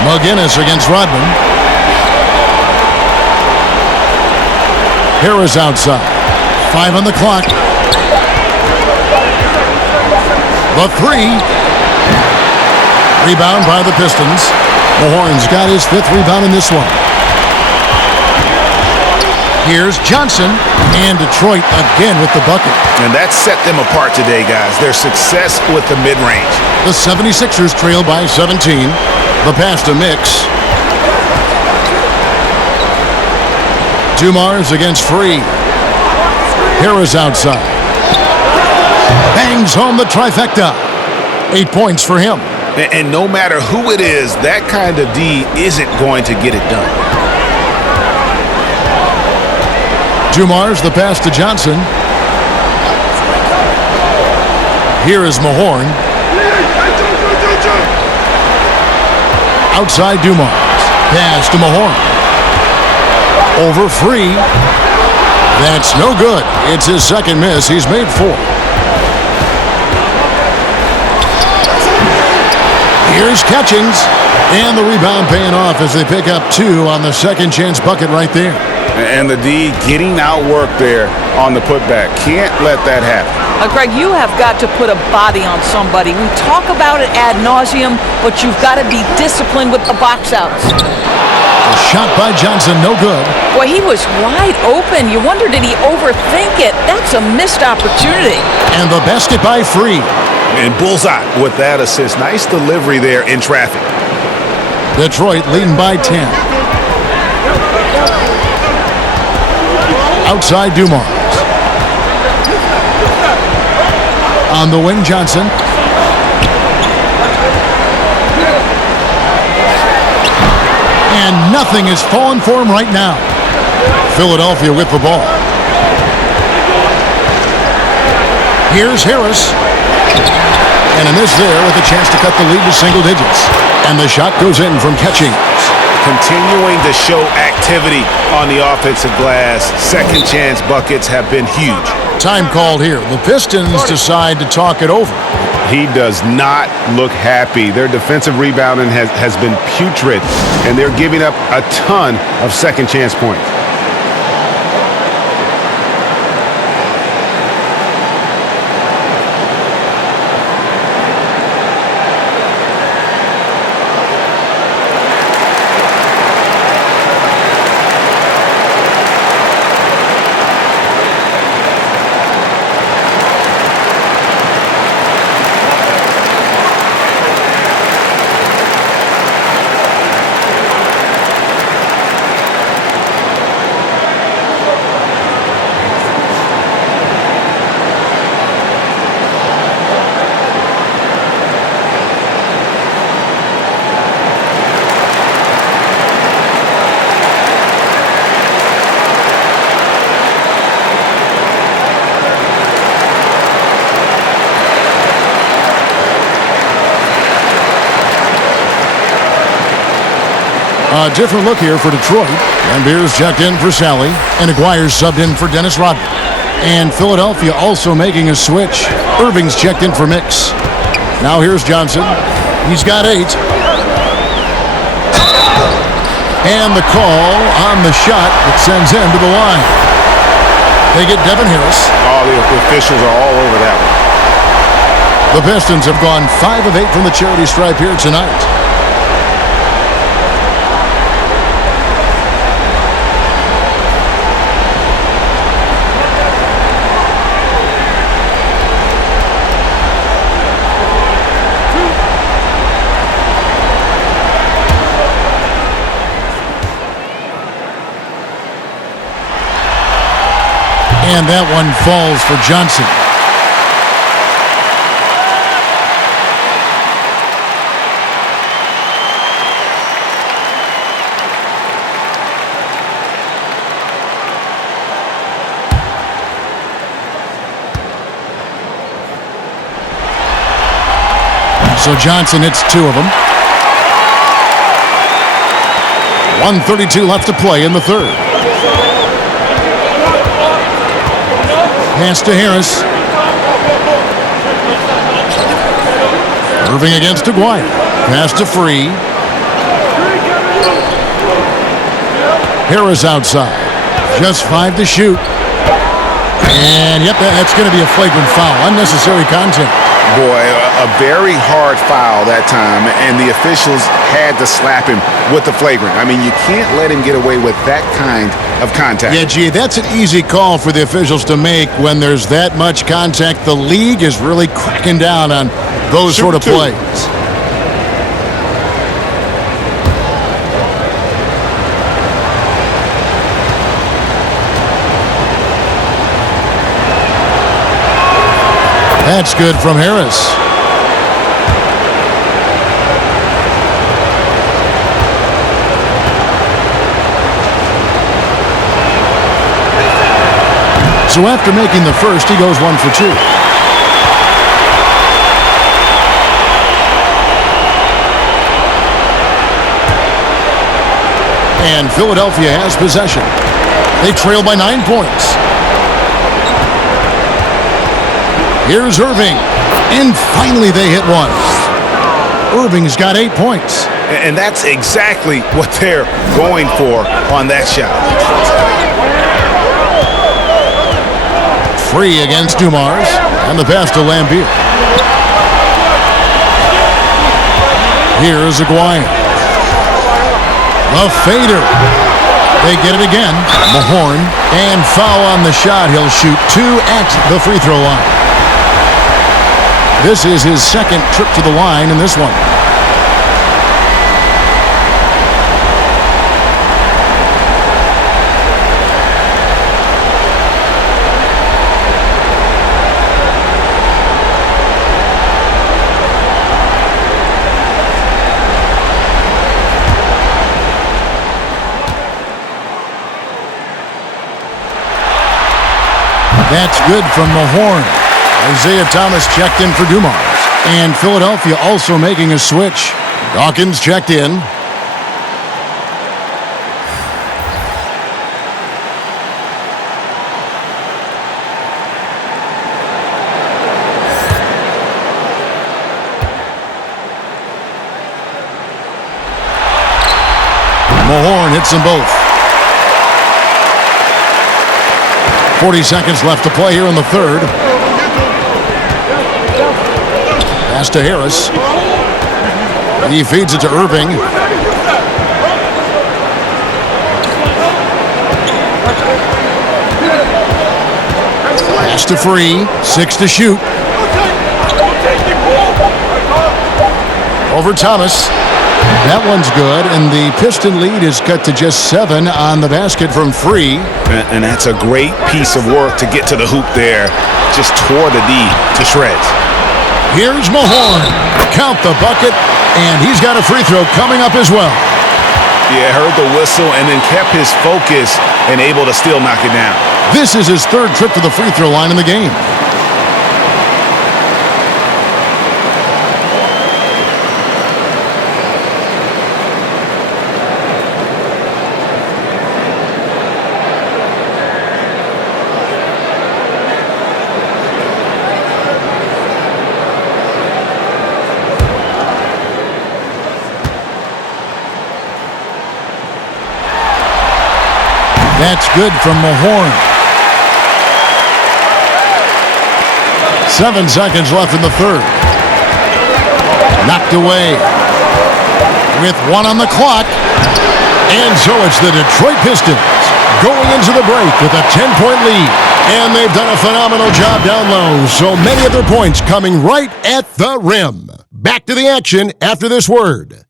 McGinnis against Rodman. Harris outside. 5 on the clock. The three. Rebound by the Pistons. Mahorn's got his 5th rebound in this one. Here's Johnson, and Detroit again with the bucket. And that set them apart today, guys. Their success with the mid-range. The 76ers trail by 17. The pass to Mix. Dumars against Free. Harris outside. Bangs home the trifecta. 8 points for him. And no matter who it is, that kind of D isn't going to get it done. Dumars, the pass to Johnson. Here is Mahorn. Outside Dumars. Pass to Mahorn. Over Free. That's no good. It's his second miss. He's made 4. Here's Catchings. And the rebound paying off as they pick up 2 on the second chance bucket right there. And the D getting outworked there on the putback. Can't let that happen. Greg, you have got to put a body on somebody. We talk about it ad nauseum, but you've got to be disciplined with the box outs. A shot by Johnson, no good. Boy, he was wide open. You wonder, did he overthink it? That's a missed opportunity. And the basket by Free. And bullseye with that assist. Nice delivery there in traffic. Detroit leading by 10. Outside Dumars. On the wing, Johnson. And nothing is falling for him right now. Philadelphia with the ball. Here's Harris. And a miss there with a chance to cut the lead to single digits. And the shot goes in from Catchings. Continuing to show activity on the offensive glass. Second chance buckets have been huge. Time called here. The Pistons decide to talk it over. He does not look happy. Their defensive rebounding has been putrid, and they're giving up a ton of second chance points. A different look here for Detroit. Lambeer's checked in for Sally, and Aguirre's subbed in for Dennis Rodman. And Philadelphia also making a switch. Irving's checked in for Mix. Now here's Johnson. He's got 8. And the call on the shot that sends him to the line. They get Devin Harris. Oh, the officials are all over that one. The Pistons have gone 5 of 8 from the charity stripe here tonight. And that one falls for Johnson. So Johnson hits 2 of them. 1:32 left to play in the third. Pass to Harris. Irving against Aguirre. Pass to Free. Harris outside. Just 5 to shoot. And, yep, that's going to be a flagrant foul. Unnecessary contact. Boy, a very hard foul that time, and the officials had to slap him with the flagrant. I mean, you can't let him get away with that kind of contact. Yeah, gee, that's an easy call for the officials to make when there's that much contact. The league is really cracking down on those sort of plays. That's good from Harris. So after making the first, he goes 1 for 2. And Philadelphia has possession. They trail by 9 points. Here's Irving. And finally they hit one. Irving's got 8 points. And that's exactly what they're going for on that shot. Free against Dumars. And the pass to Lambier. Here's Aguirre. A fader. They get it again. Mahorn. And foul on the shot. He'll shoot 2 at the free throw line. This is his second trip to the line in this one. That's good from Mahorn. Isaiah Thomas checked in for Dumars. And Philadelphia also making a switch. Dawkins checked in. Mahorn hits them both. 40 seconds left to play here in the third. Pass to Harris. He feeds it to Irving. Pass to Free. 6 to shoot. Over Thomas. That one's good, and the Piston lead is cut to just 7 on the basket from Free. And that's a great piece of work to get to the hoop there. Just tore the D to shreds. Here's Mahorn. Count the bucket, and he's got a free throw coming up as well. Yeah, heard the whistle and then kept his focus and able to still knock it down. This is his third trip to the free throw line in the game. That's good from Mahorn. 7 seconds left in the third. Knocked away with 1 on the clock. And so it's the Detroit Pistons going into the break with a 10-point lead. And they've done a phenomenal job down low. So many of their points coming right at the rim. Back to the action after this word.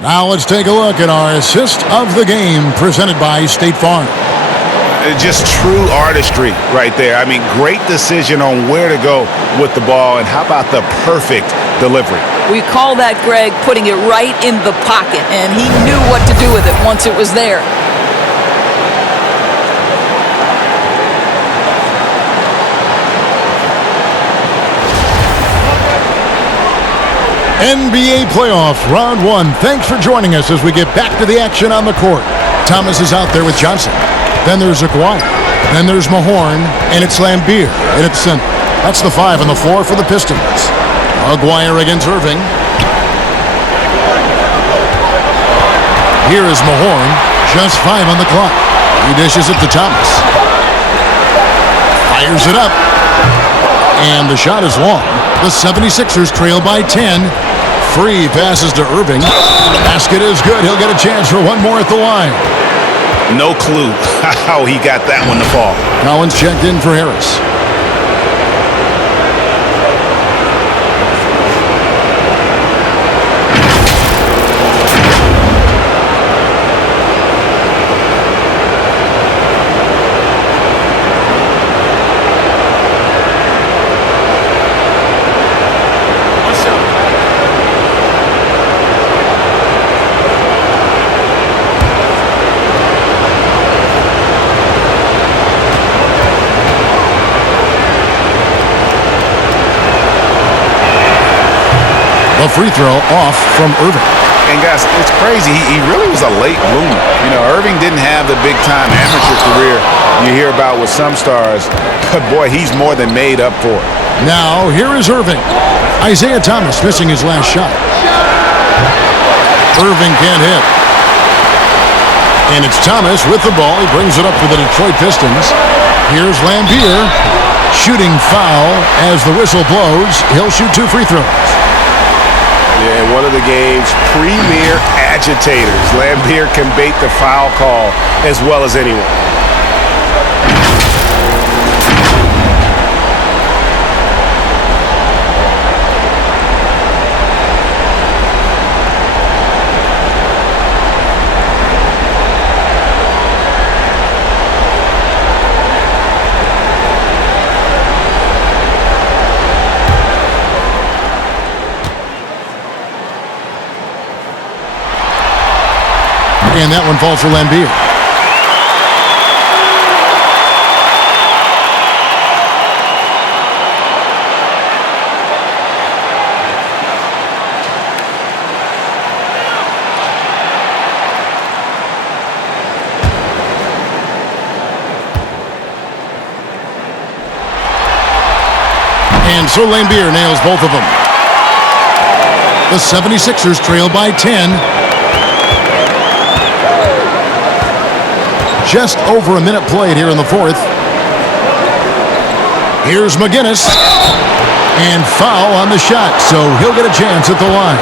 Now let's take a look at our assist of the game presented by State Farm. Just true artistry right there. I mean, great decision on where to go with the ball, and how about the perfect delivery? We call that, Greg, putting it right in the pocket, and he knew what to do with it once it was there. NBA playoffs, round one. Thanks for joining us as we get back to the action on the court. Thomas is out there with Johnson. Then there's Aguirre. Then there's Mahorn, and it's Lambier in its center. That's the 5 on the floor for the Pistons. Aguirre against Irving. Here is Mahorn, just 5 on the clock. He dishes it to Thomas. Fires it up. And the shot is long. The 76ers trail by 10. Free passes to Irving. Basket is good. He'll get a chance for one more at the line. No clue how he got that one to fall. Collins checked in for Harris. A free throw off from Irving. And guys, it's crazy. He really was a late bloomer. You know, Irving didn't have the big-time amateur career you hear about with some stars, but boy, he's more than made up for it. Now, here is Irving. Isaiah Thomas missing his last shot. Irving can't hit. And it's Thomas with the ball. He brings it up for the Detroit Pistons. Here's Lambier. Shooting foul as the whistle blows. He'll shoot 2 free throws. Yeah, and one of the game's premier agitators. Lambier can bait the foul call as well as anyone. And that one falls for Lambier. And so Lambier nails both of them. The 76ers trail by 10. Just over a minute played here in the fourth. Here's McGinnis. And foul on the shot, so he'll get a chance at the line.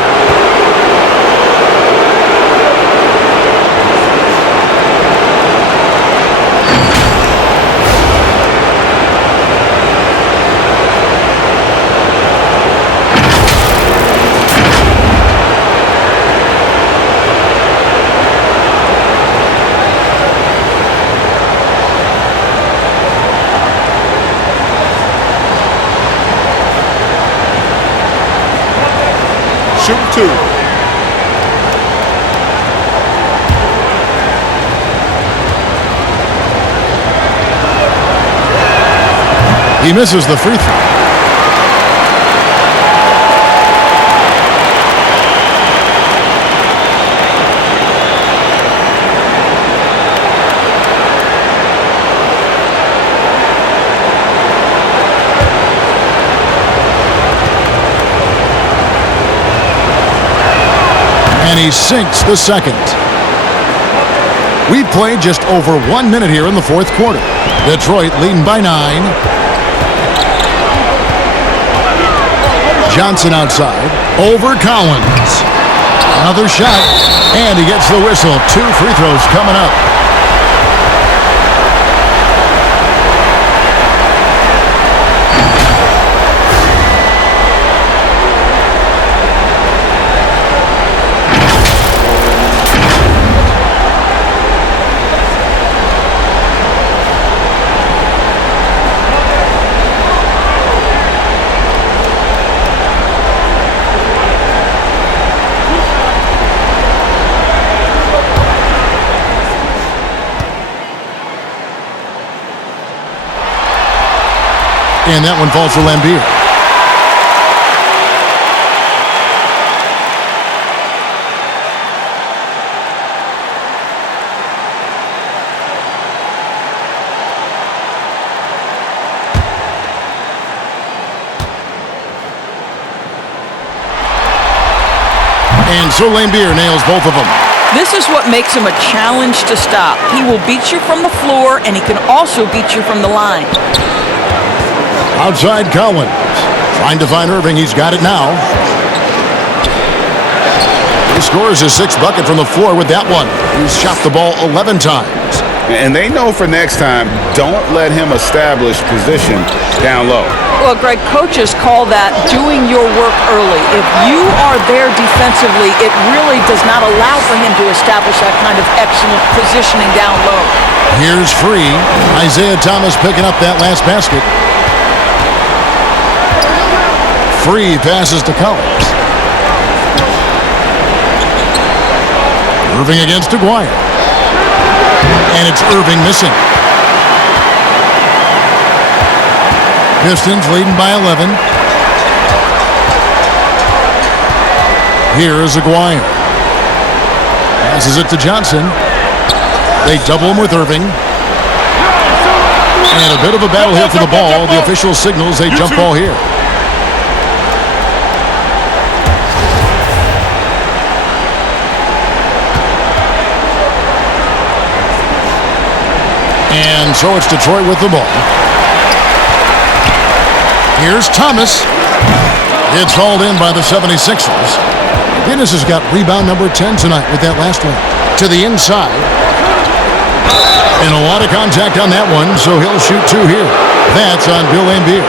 Shoot 2. He misses the free throw. And he sinks the second. We've played just over 1 minute here in the fourth quarter. Detroit leading by 9. Johnson outside. Over Collins. Another shot. And he gets the whistle. 2 free throws coming up. And that one falls for Lambier. And so Lambier nails both of them. This is what makes him a challenge to stop. He will beat you from the floor, and he can also beat you from the line. Outside Collins. Trying to find Irving. He's got it now. He scores his sixth bucket from the floor with that one. He's shot the ball 11 times. And they know for next time, don't let him establish position down low. Well, Greg, coaches call that doing your work early. If you are there defensively, it really does not allow for him to establish that kind of excellent positioning down low. Here's free. Isaiah Thomas picking up that last basket. Free passes to Collins. Irving against Aguirre. And it's Irving missing. Pistons leading by 11. Here is Aguirre. Passes it to Johnson. They double him with Irving. And a bit of a battle here for the ball. The official signals a jump ball here. And so it's Detroit with the ball. Here's Thomas. It's hauled in by the 76ers. Guinness has got rebound number 10 tonight with that last one. To the inside. And a lot of contact on that one, so he'll shoot two here. That's on Bill Lambier.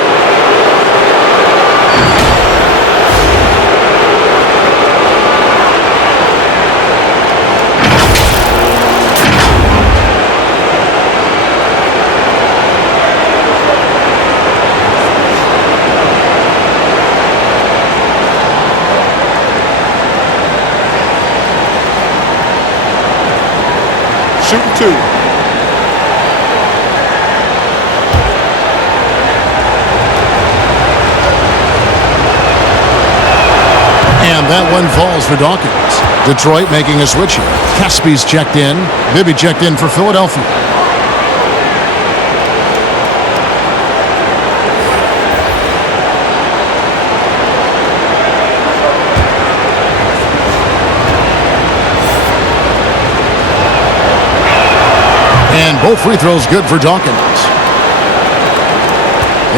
Shooting two. And that one falls for Dawkins. Detroit making a switch here. Caspy's checked in. Bibby checked in for Philadelphia. And both free throws good for Dawkins.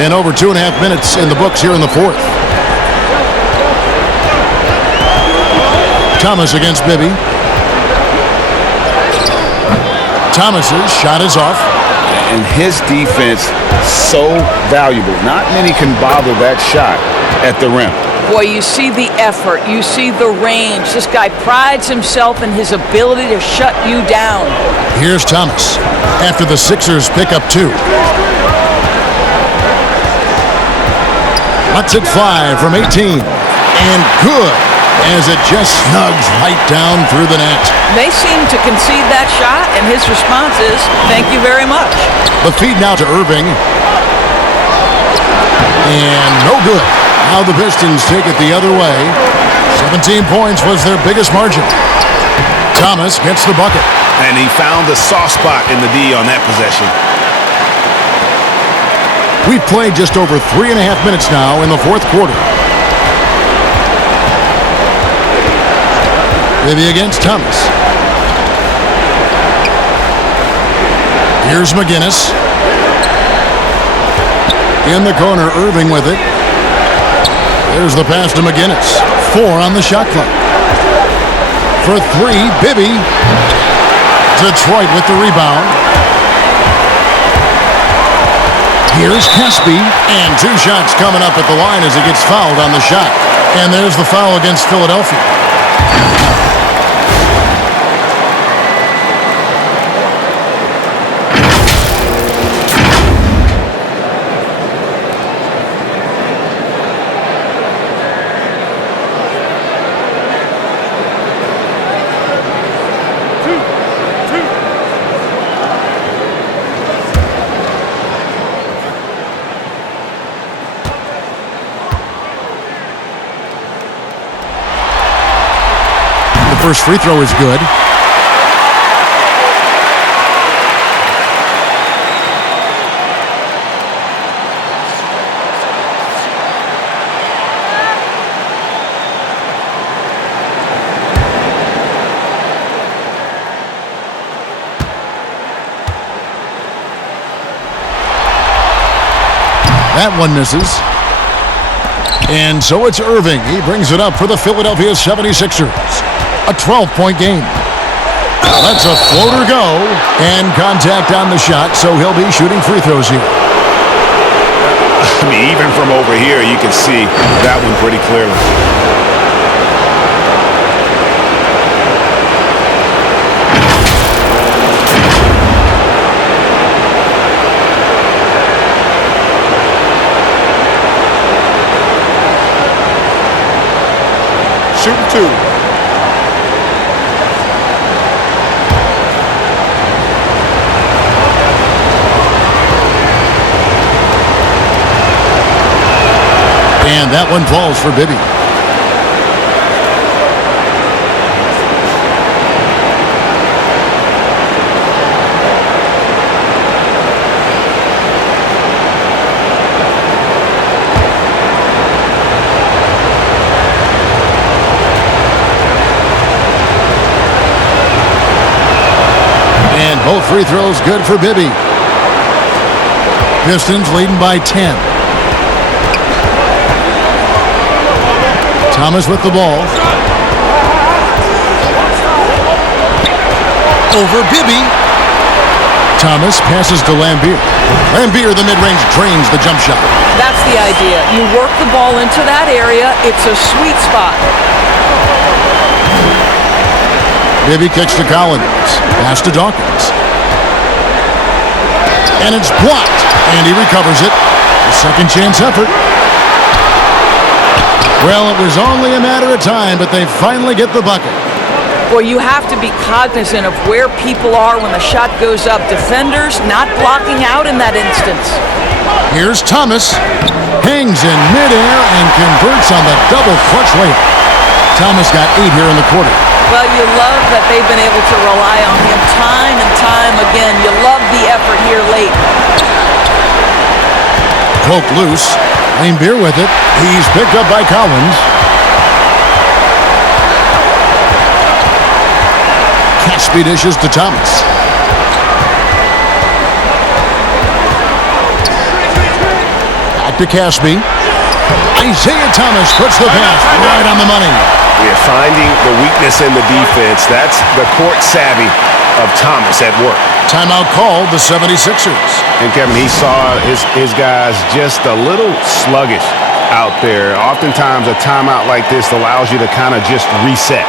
And over 2.5 minutes in the books here in the fourth. Thomas against Bibby. Thomas's shot is off. And his defense so valuable. Not many can bother that shot at the rim. Boy, you see the effort. You see the range. This guy prides himself in his ability to shut you down. Here's Thomas after the Sixers pick up two. Lets it fly from 18. And good as it just snugs right down through the net. They seem to concede that shot, and his response is, thank you very much. The feed now to Irving. And no good. Now the Pistons take it the other way. 17 points was their biggest margin. Thomas gets the bucket. And he found the soft spot in the D on that possession. We've played just over 3.5 minutes now in the fourth quarter. Bibby against Thomas. Here's McGinnis. In the corner, Irving with it. There's the pass to McGinnis. 4 on the shot clock. For 3, Bibby. Detroit with the rebound. Here's Caspy. And 2 shots coming up at the line as he gets fouled on the shot. And there's the foul against Philadelphia. First free throw is good. That one misses. And so it's Irving. He brings it up for the Philadelphia 76ers. A 12-point game. Lets a floater go. And contact on the shot, so he'll be shooting free throws here. I mean, even from over here, you can see that one pretty clearly. Shooting two. And that one falls for Bibby. And both free throws good for Bibby. Pistons leading by 10. Thomas with the ball. Over Bibby. Thomas passes to Lambier. Lambier, the mid-range, drains the jump shot. That's the idea. You work the ball into that area. It's a sweet spot. Bibby kicks to Collins. Pass to Dawkins. And it's blocked. And he recovers it. A second chance effort. Well, it was only a matter of time, but they finally get the bucket. Boy, you have to be cognizant of where people are when the shot goes up. Defenders not blocking out in that instance. Here's Thomas. Hangs in midair and converts on the double clutch layup. Thomas got 8 here in the quarter. Well, you love that they've been able to rely on him time and time again. You love the effort here late. Poke loose. Lambier with it. He's picked up by Collins. Caspi dishes to Thomas. Back to Caspi. Isaiah Thomas puts the pass right on the money. We are finding the weakness in the defense. That's the court savvy of Thomas at work. Timeout called the 76ers. And Kevin, he saw his guys just a little sluggish out there. Oftentimes a timeout like this allows you to kind of just reset.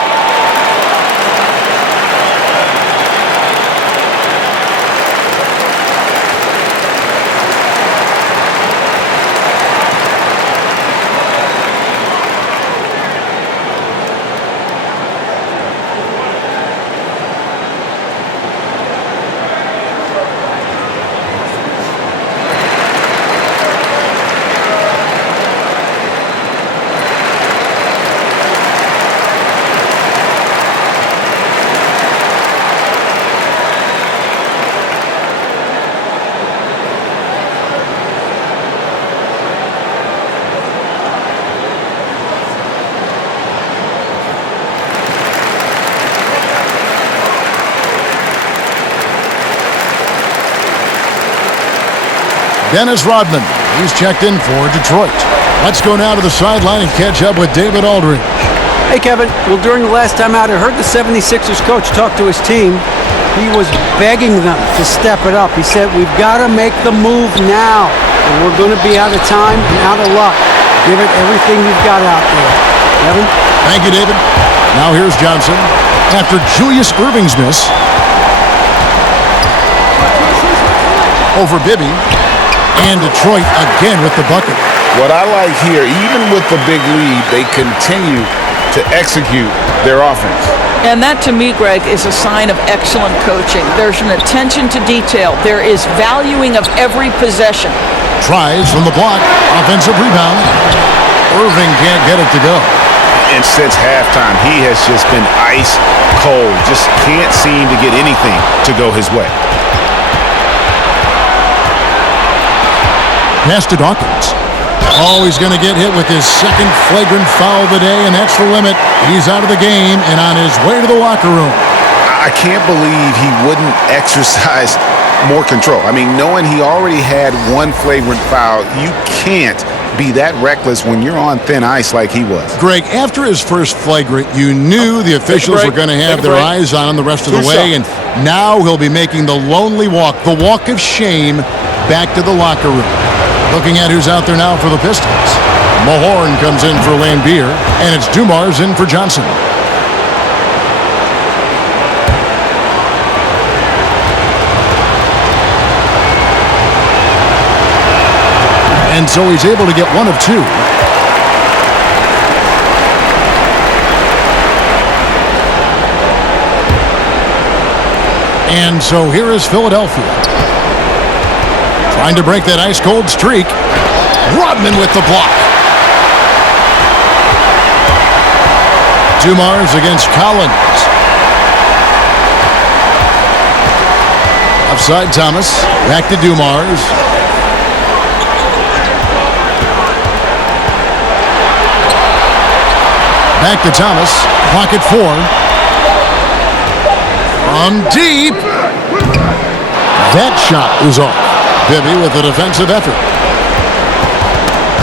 Dennis Rodman. He's checked in for Detroit. Let's go now to the sideline and catch up with David Aldridge. Hey, Kevin. Well, during the last time out, I heard the 76ers coach talk to his team. He was begging them to step it up. He said, we've got to make the move now. Or we're going to be out of time and out of luck. Give it everything you've got out there. Kevin? Thank you, David. Now here's Johnson. After Julius Irving's miss. Over Bibby. And Detroit again with the bucket. What I like here, even with the big lead, they continue to execute their offense. And that, to me, Greg, is a sign of excellent coaching. There's an attention to detail. There is valuing of every possession. Tries from the block. Offensive rebound. Irving can't get it to go. And since halftime, he has just been ice cold. Just can't seem to get anything to go his way. Pass to Dawkins. Oh, he's going to get hit with his second flagrant foul of the day, and that's the limit. He's out of the game and on his way to the locker room. I can't believe he wouldn't exercise more control. I mean, knowing he already had one flagrant foul, you can't be that reckless when you're on thin ice like he was. Greg, after his first flagrant, you knew the officials were going to have their eyes on him the rest of the way, and now he'll be making the lonely walk, the walk of shame, back to the locker room. Looking at who's out there now for the Pistons. Mahorn comes in for Lambier, and it's Dumars in for Johnson. And so he's able to get one of two. And so here is Philadelphia, trying to break that ice-cold streak. Rodman with the block. Dumars against Collins. Offside Thomas. Back to Dumars. Back to Thomas. Clock at 4. From deep. That shot is off. Bibby with a defensive effort.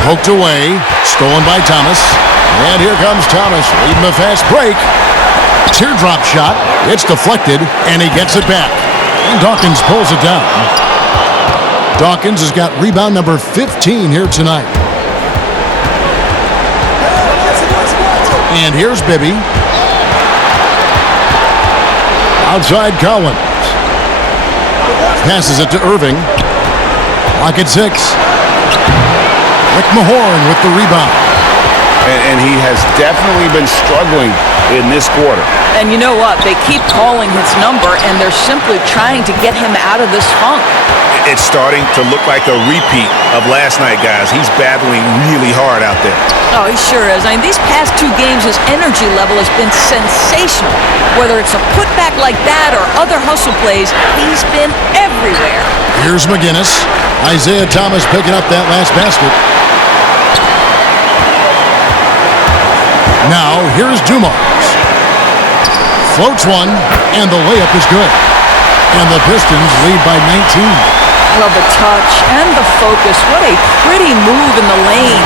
Poked away. Stolen by Thomas. And here comes Thomas leading the fast break. Teardrop shot. It's deflected, and he gets it back. And Dawkins pulls it down. Dawkins has got rebound number 15 here tonight. And here's Bibby. Outside Collins. Passes it to Irving. Clock at 6. Rick Mahorn with the rebound. And he has definitely been struggling in this quarter. And you know what? They keep calling his number, and they're simply trying to get him out of this funk. It's starting to look like a repeat of last night, guys. He's battling really hard out there. Oh, he sure is. I mean, these past 2 games, his energy level has been sensational. Whether it's a putback like that or other hustle plays, he's been everywhere. Here's McGinnis. Isaiah Thomas picking up that last basket. Now, here's Dumars. Floats one, and the layup is good. And the Pistons lead by 19. Well, the touch and the focus. What a pretty move in the lane.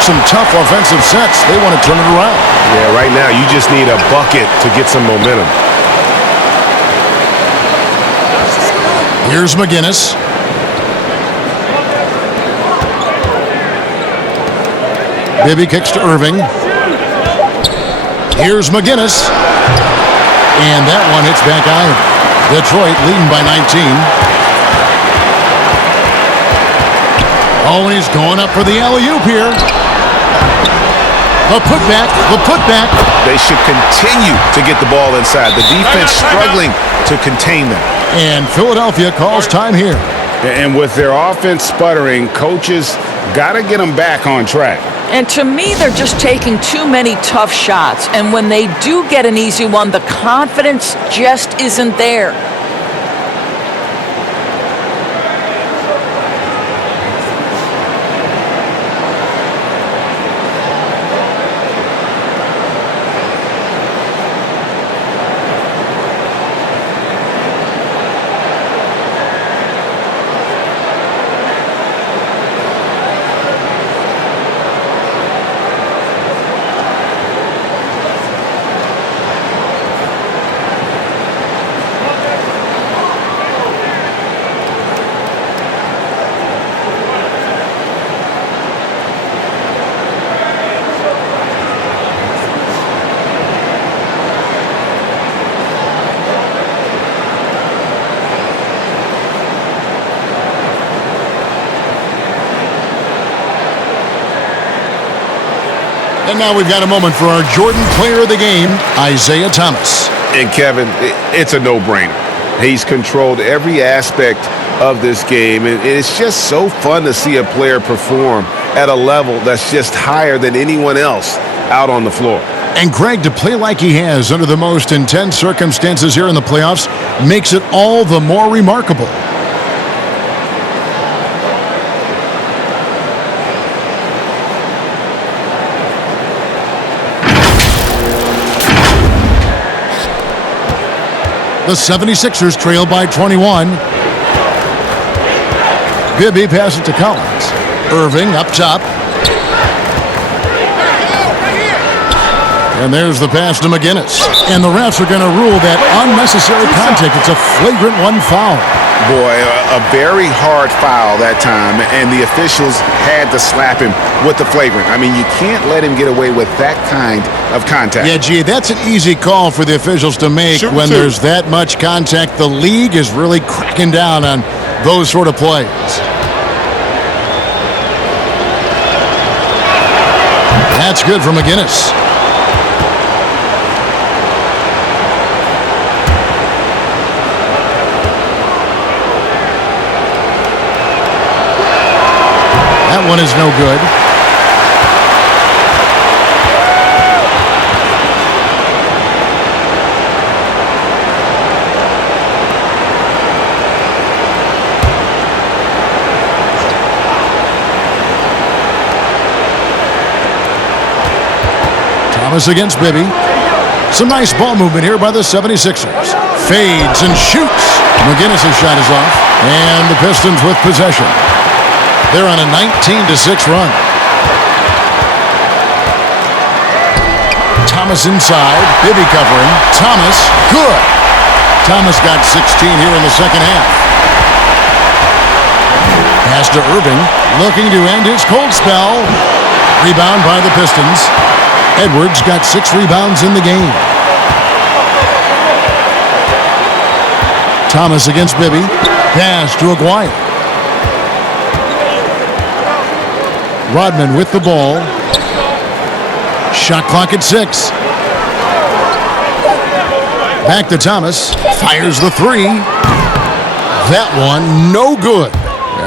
Some tough offensive sets. They want to turn it around. Yeah, right now you just need a bucket to get some momentum. Here's McGinnis. Bibby kicks to Irving. Here's McGinnis. And that one hits back iron. Detroit leading by 19. Oh, and he's going up for the alley-oop here. The putback. They should continue to get the ball inside. The defense struggling to contain them. And Philadelphia calls time here. And with their offense sputtering, coaches got to get them back on track. And to me, they're just taking too many tough shots. And when they do get an easy one, the confidence just isn't there. And now we've got a moment for our Jordan Player of the Game, Isaiah Thomas. And Kevin, it's a no-brainer. He's controlled every aspect of this game, and it's just so fun to see a player perform at a level that's just higher than anyone else out on the floor. And Greg, to play like he has under the most intense circumstances here in the playoffs makes it all the more remarkable. The 76ers trail by 21. Bibby passes to Collins. Irving up top. And there's the pass to McGinnis. And the refs are going to rule that unnecessary contact. It's a flagrant one foul. Boy, a very hard foul that time, and the officials had to slap him with the flagrant. I mean, you can't let him get away with that kind of contact. Yeah, gee, that's an easy call for the officials to make when there's that much contact. The league is really cracking down on those sort of plays. That's good for McGinnis. That one is no good. Thomas against Bibby. Some nice ball movement here by the 76ers. Fades and shoots. McGinnis' shot is off. And the Pistons with possession. They're on a 19-6 run. Thomas inside. Bibby covering. Thomas, good. Thomas got 16 here in the second half. Pass to Irving. Looking to end his cold spell. Rebound by the Pistons. Edwards got 6 rebounds in the game. Thomas against Bibby. Pass to Aguirre. Rodman with the ball. Shot clock at 6. Back to Thomas. Fires the 3. That one, no good.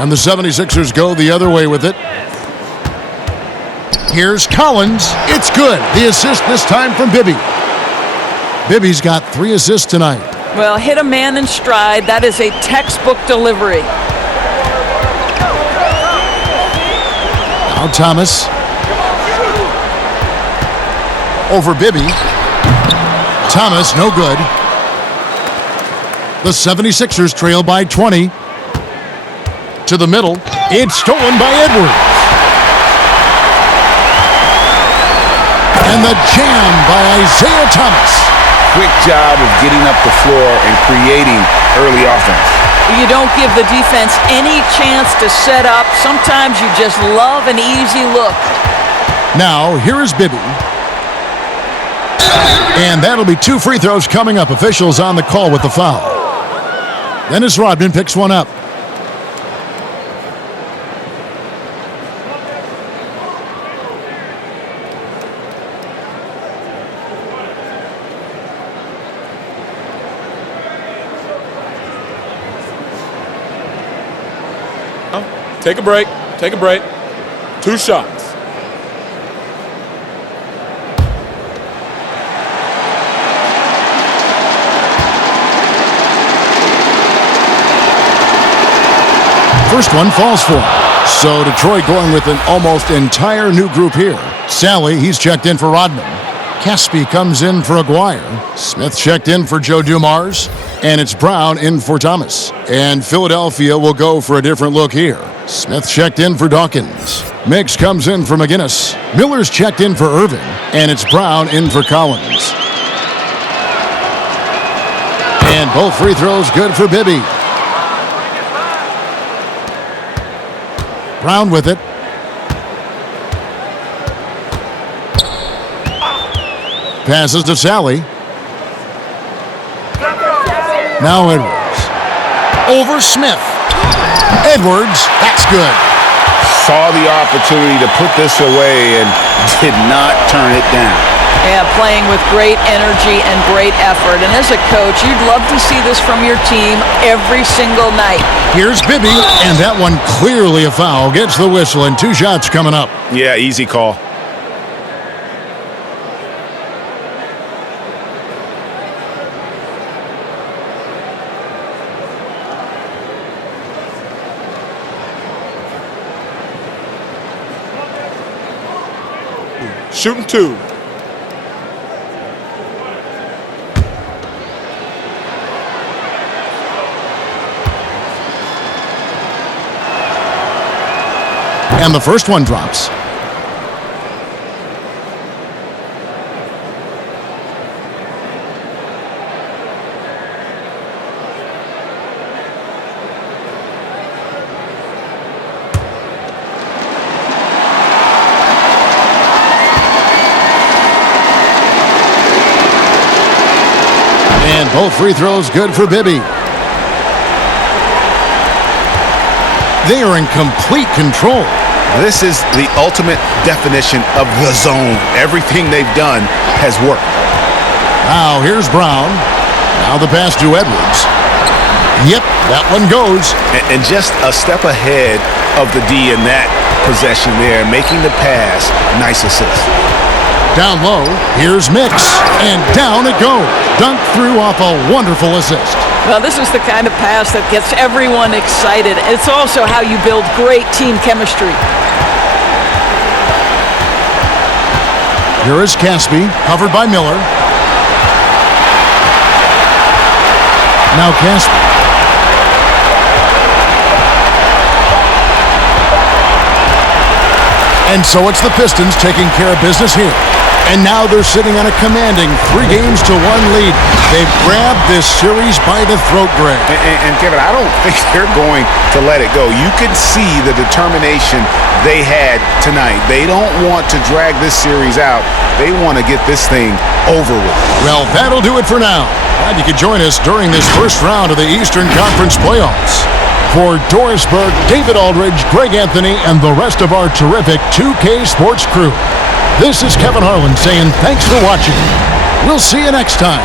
And the 76ers go the other way with it. Here's Collins. It's good. The assist this time from Bibby. Bibby's got 3 assists tonight. Well, hit a man in stride. That is a textbook delivery. Now Thomas. Over Bibby. Thomas, no good. The 76ers trail by 20. To the middle. It's stolen by Edwards. And the jam by Isaiah Thomas. Quick job of getting up the floor and creating early offense. You don't give the defense any chance to set up. Sometimes you just love an easy look. Now, here is Bibby. And that'll be 2 free throws coming up. Officials on the call with the foul. Dennis Rodman picks one up. Take a break. Take a break. 2 shots. First one falls for him. So Detroit going with an almost entire new group here. Sally, he's checked in for Rodman. Caspi comes in for Aguirre. Smith checked in for Joe Dumars. And it's Brown in for Thomas. And Philadelphia will go for a different look here. Smith checked in for Dawkins. Mix comes in for McGinnis. Miller's checked in for Irving. And it's Brown in for Collins. And both free throws good for Bibby. Brown with it. Passes to Sally. Now Edwards. Over Smith. Edwards, that's good. Saw the opportunity to put this away and did not turn it down. Yeah, playing with great energy and great effort. And as a coach, you'd love to see this from your team every single night. Here's Bibby, and that one clearly a foul. Gets the whistle, and 2 shots coming up. Yeah, easy call. Shooting 2. And the first one drops. And both free throws good for Bibby. They are in complete control. This is the ultimate definition of the zone. Everything they've done has worked. Now here's Brown. Now the pass to Edwards. Yep, that one goes. And just a step ahead of the D in that possession there, making the pass. Nice assist. Down low, here's Mix, and down it goes. Dunked through off a wonderful assist. Well, this is the kind of pass that gets everyone excited. It's also how you build great team chemistry. Here is Caspi, covered by Miller. Now Caspi. And so it's the Pistons taking care of business here. And now they're sitting on a commanding 3-1 lead. They've grabbed this series by the throat, Greg. And Kevin, I don't think they're going to let it go. You can see the determination they had tonight. They don't want to drag this series out. They want to get this thing over with. Well, that'll do it for now. Glad you could join us during this first round of the Eastern Conference playoffs. For Dorisburg, David Aldridge, Greg Anthony, and the rest of our terrific 2K Sports crew, this is Kevin Harlan saying thanks for watching. We'll see you next time.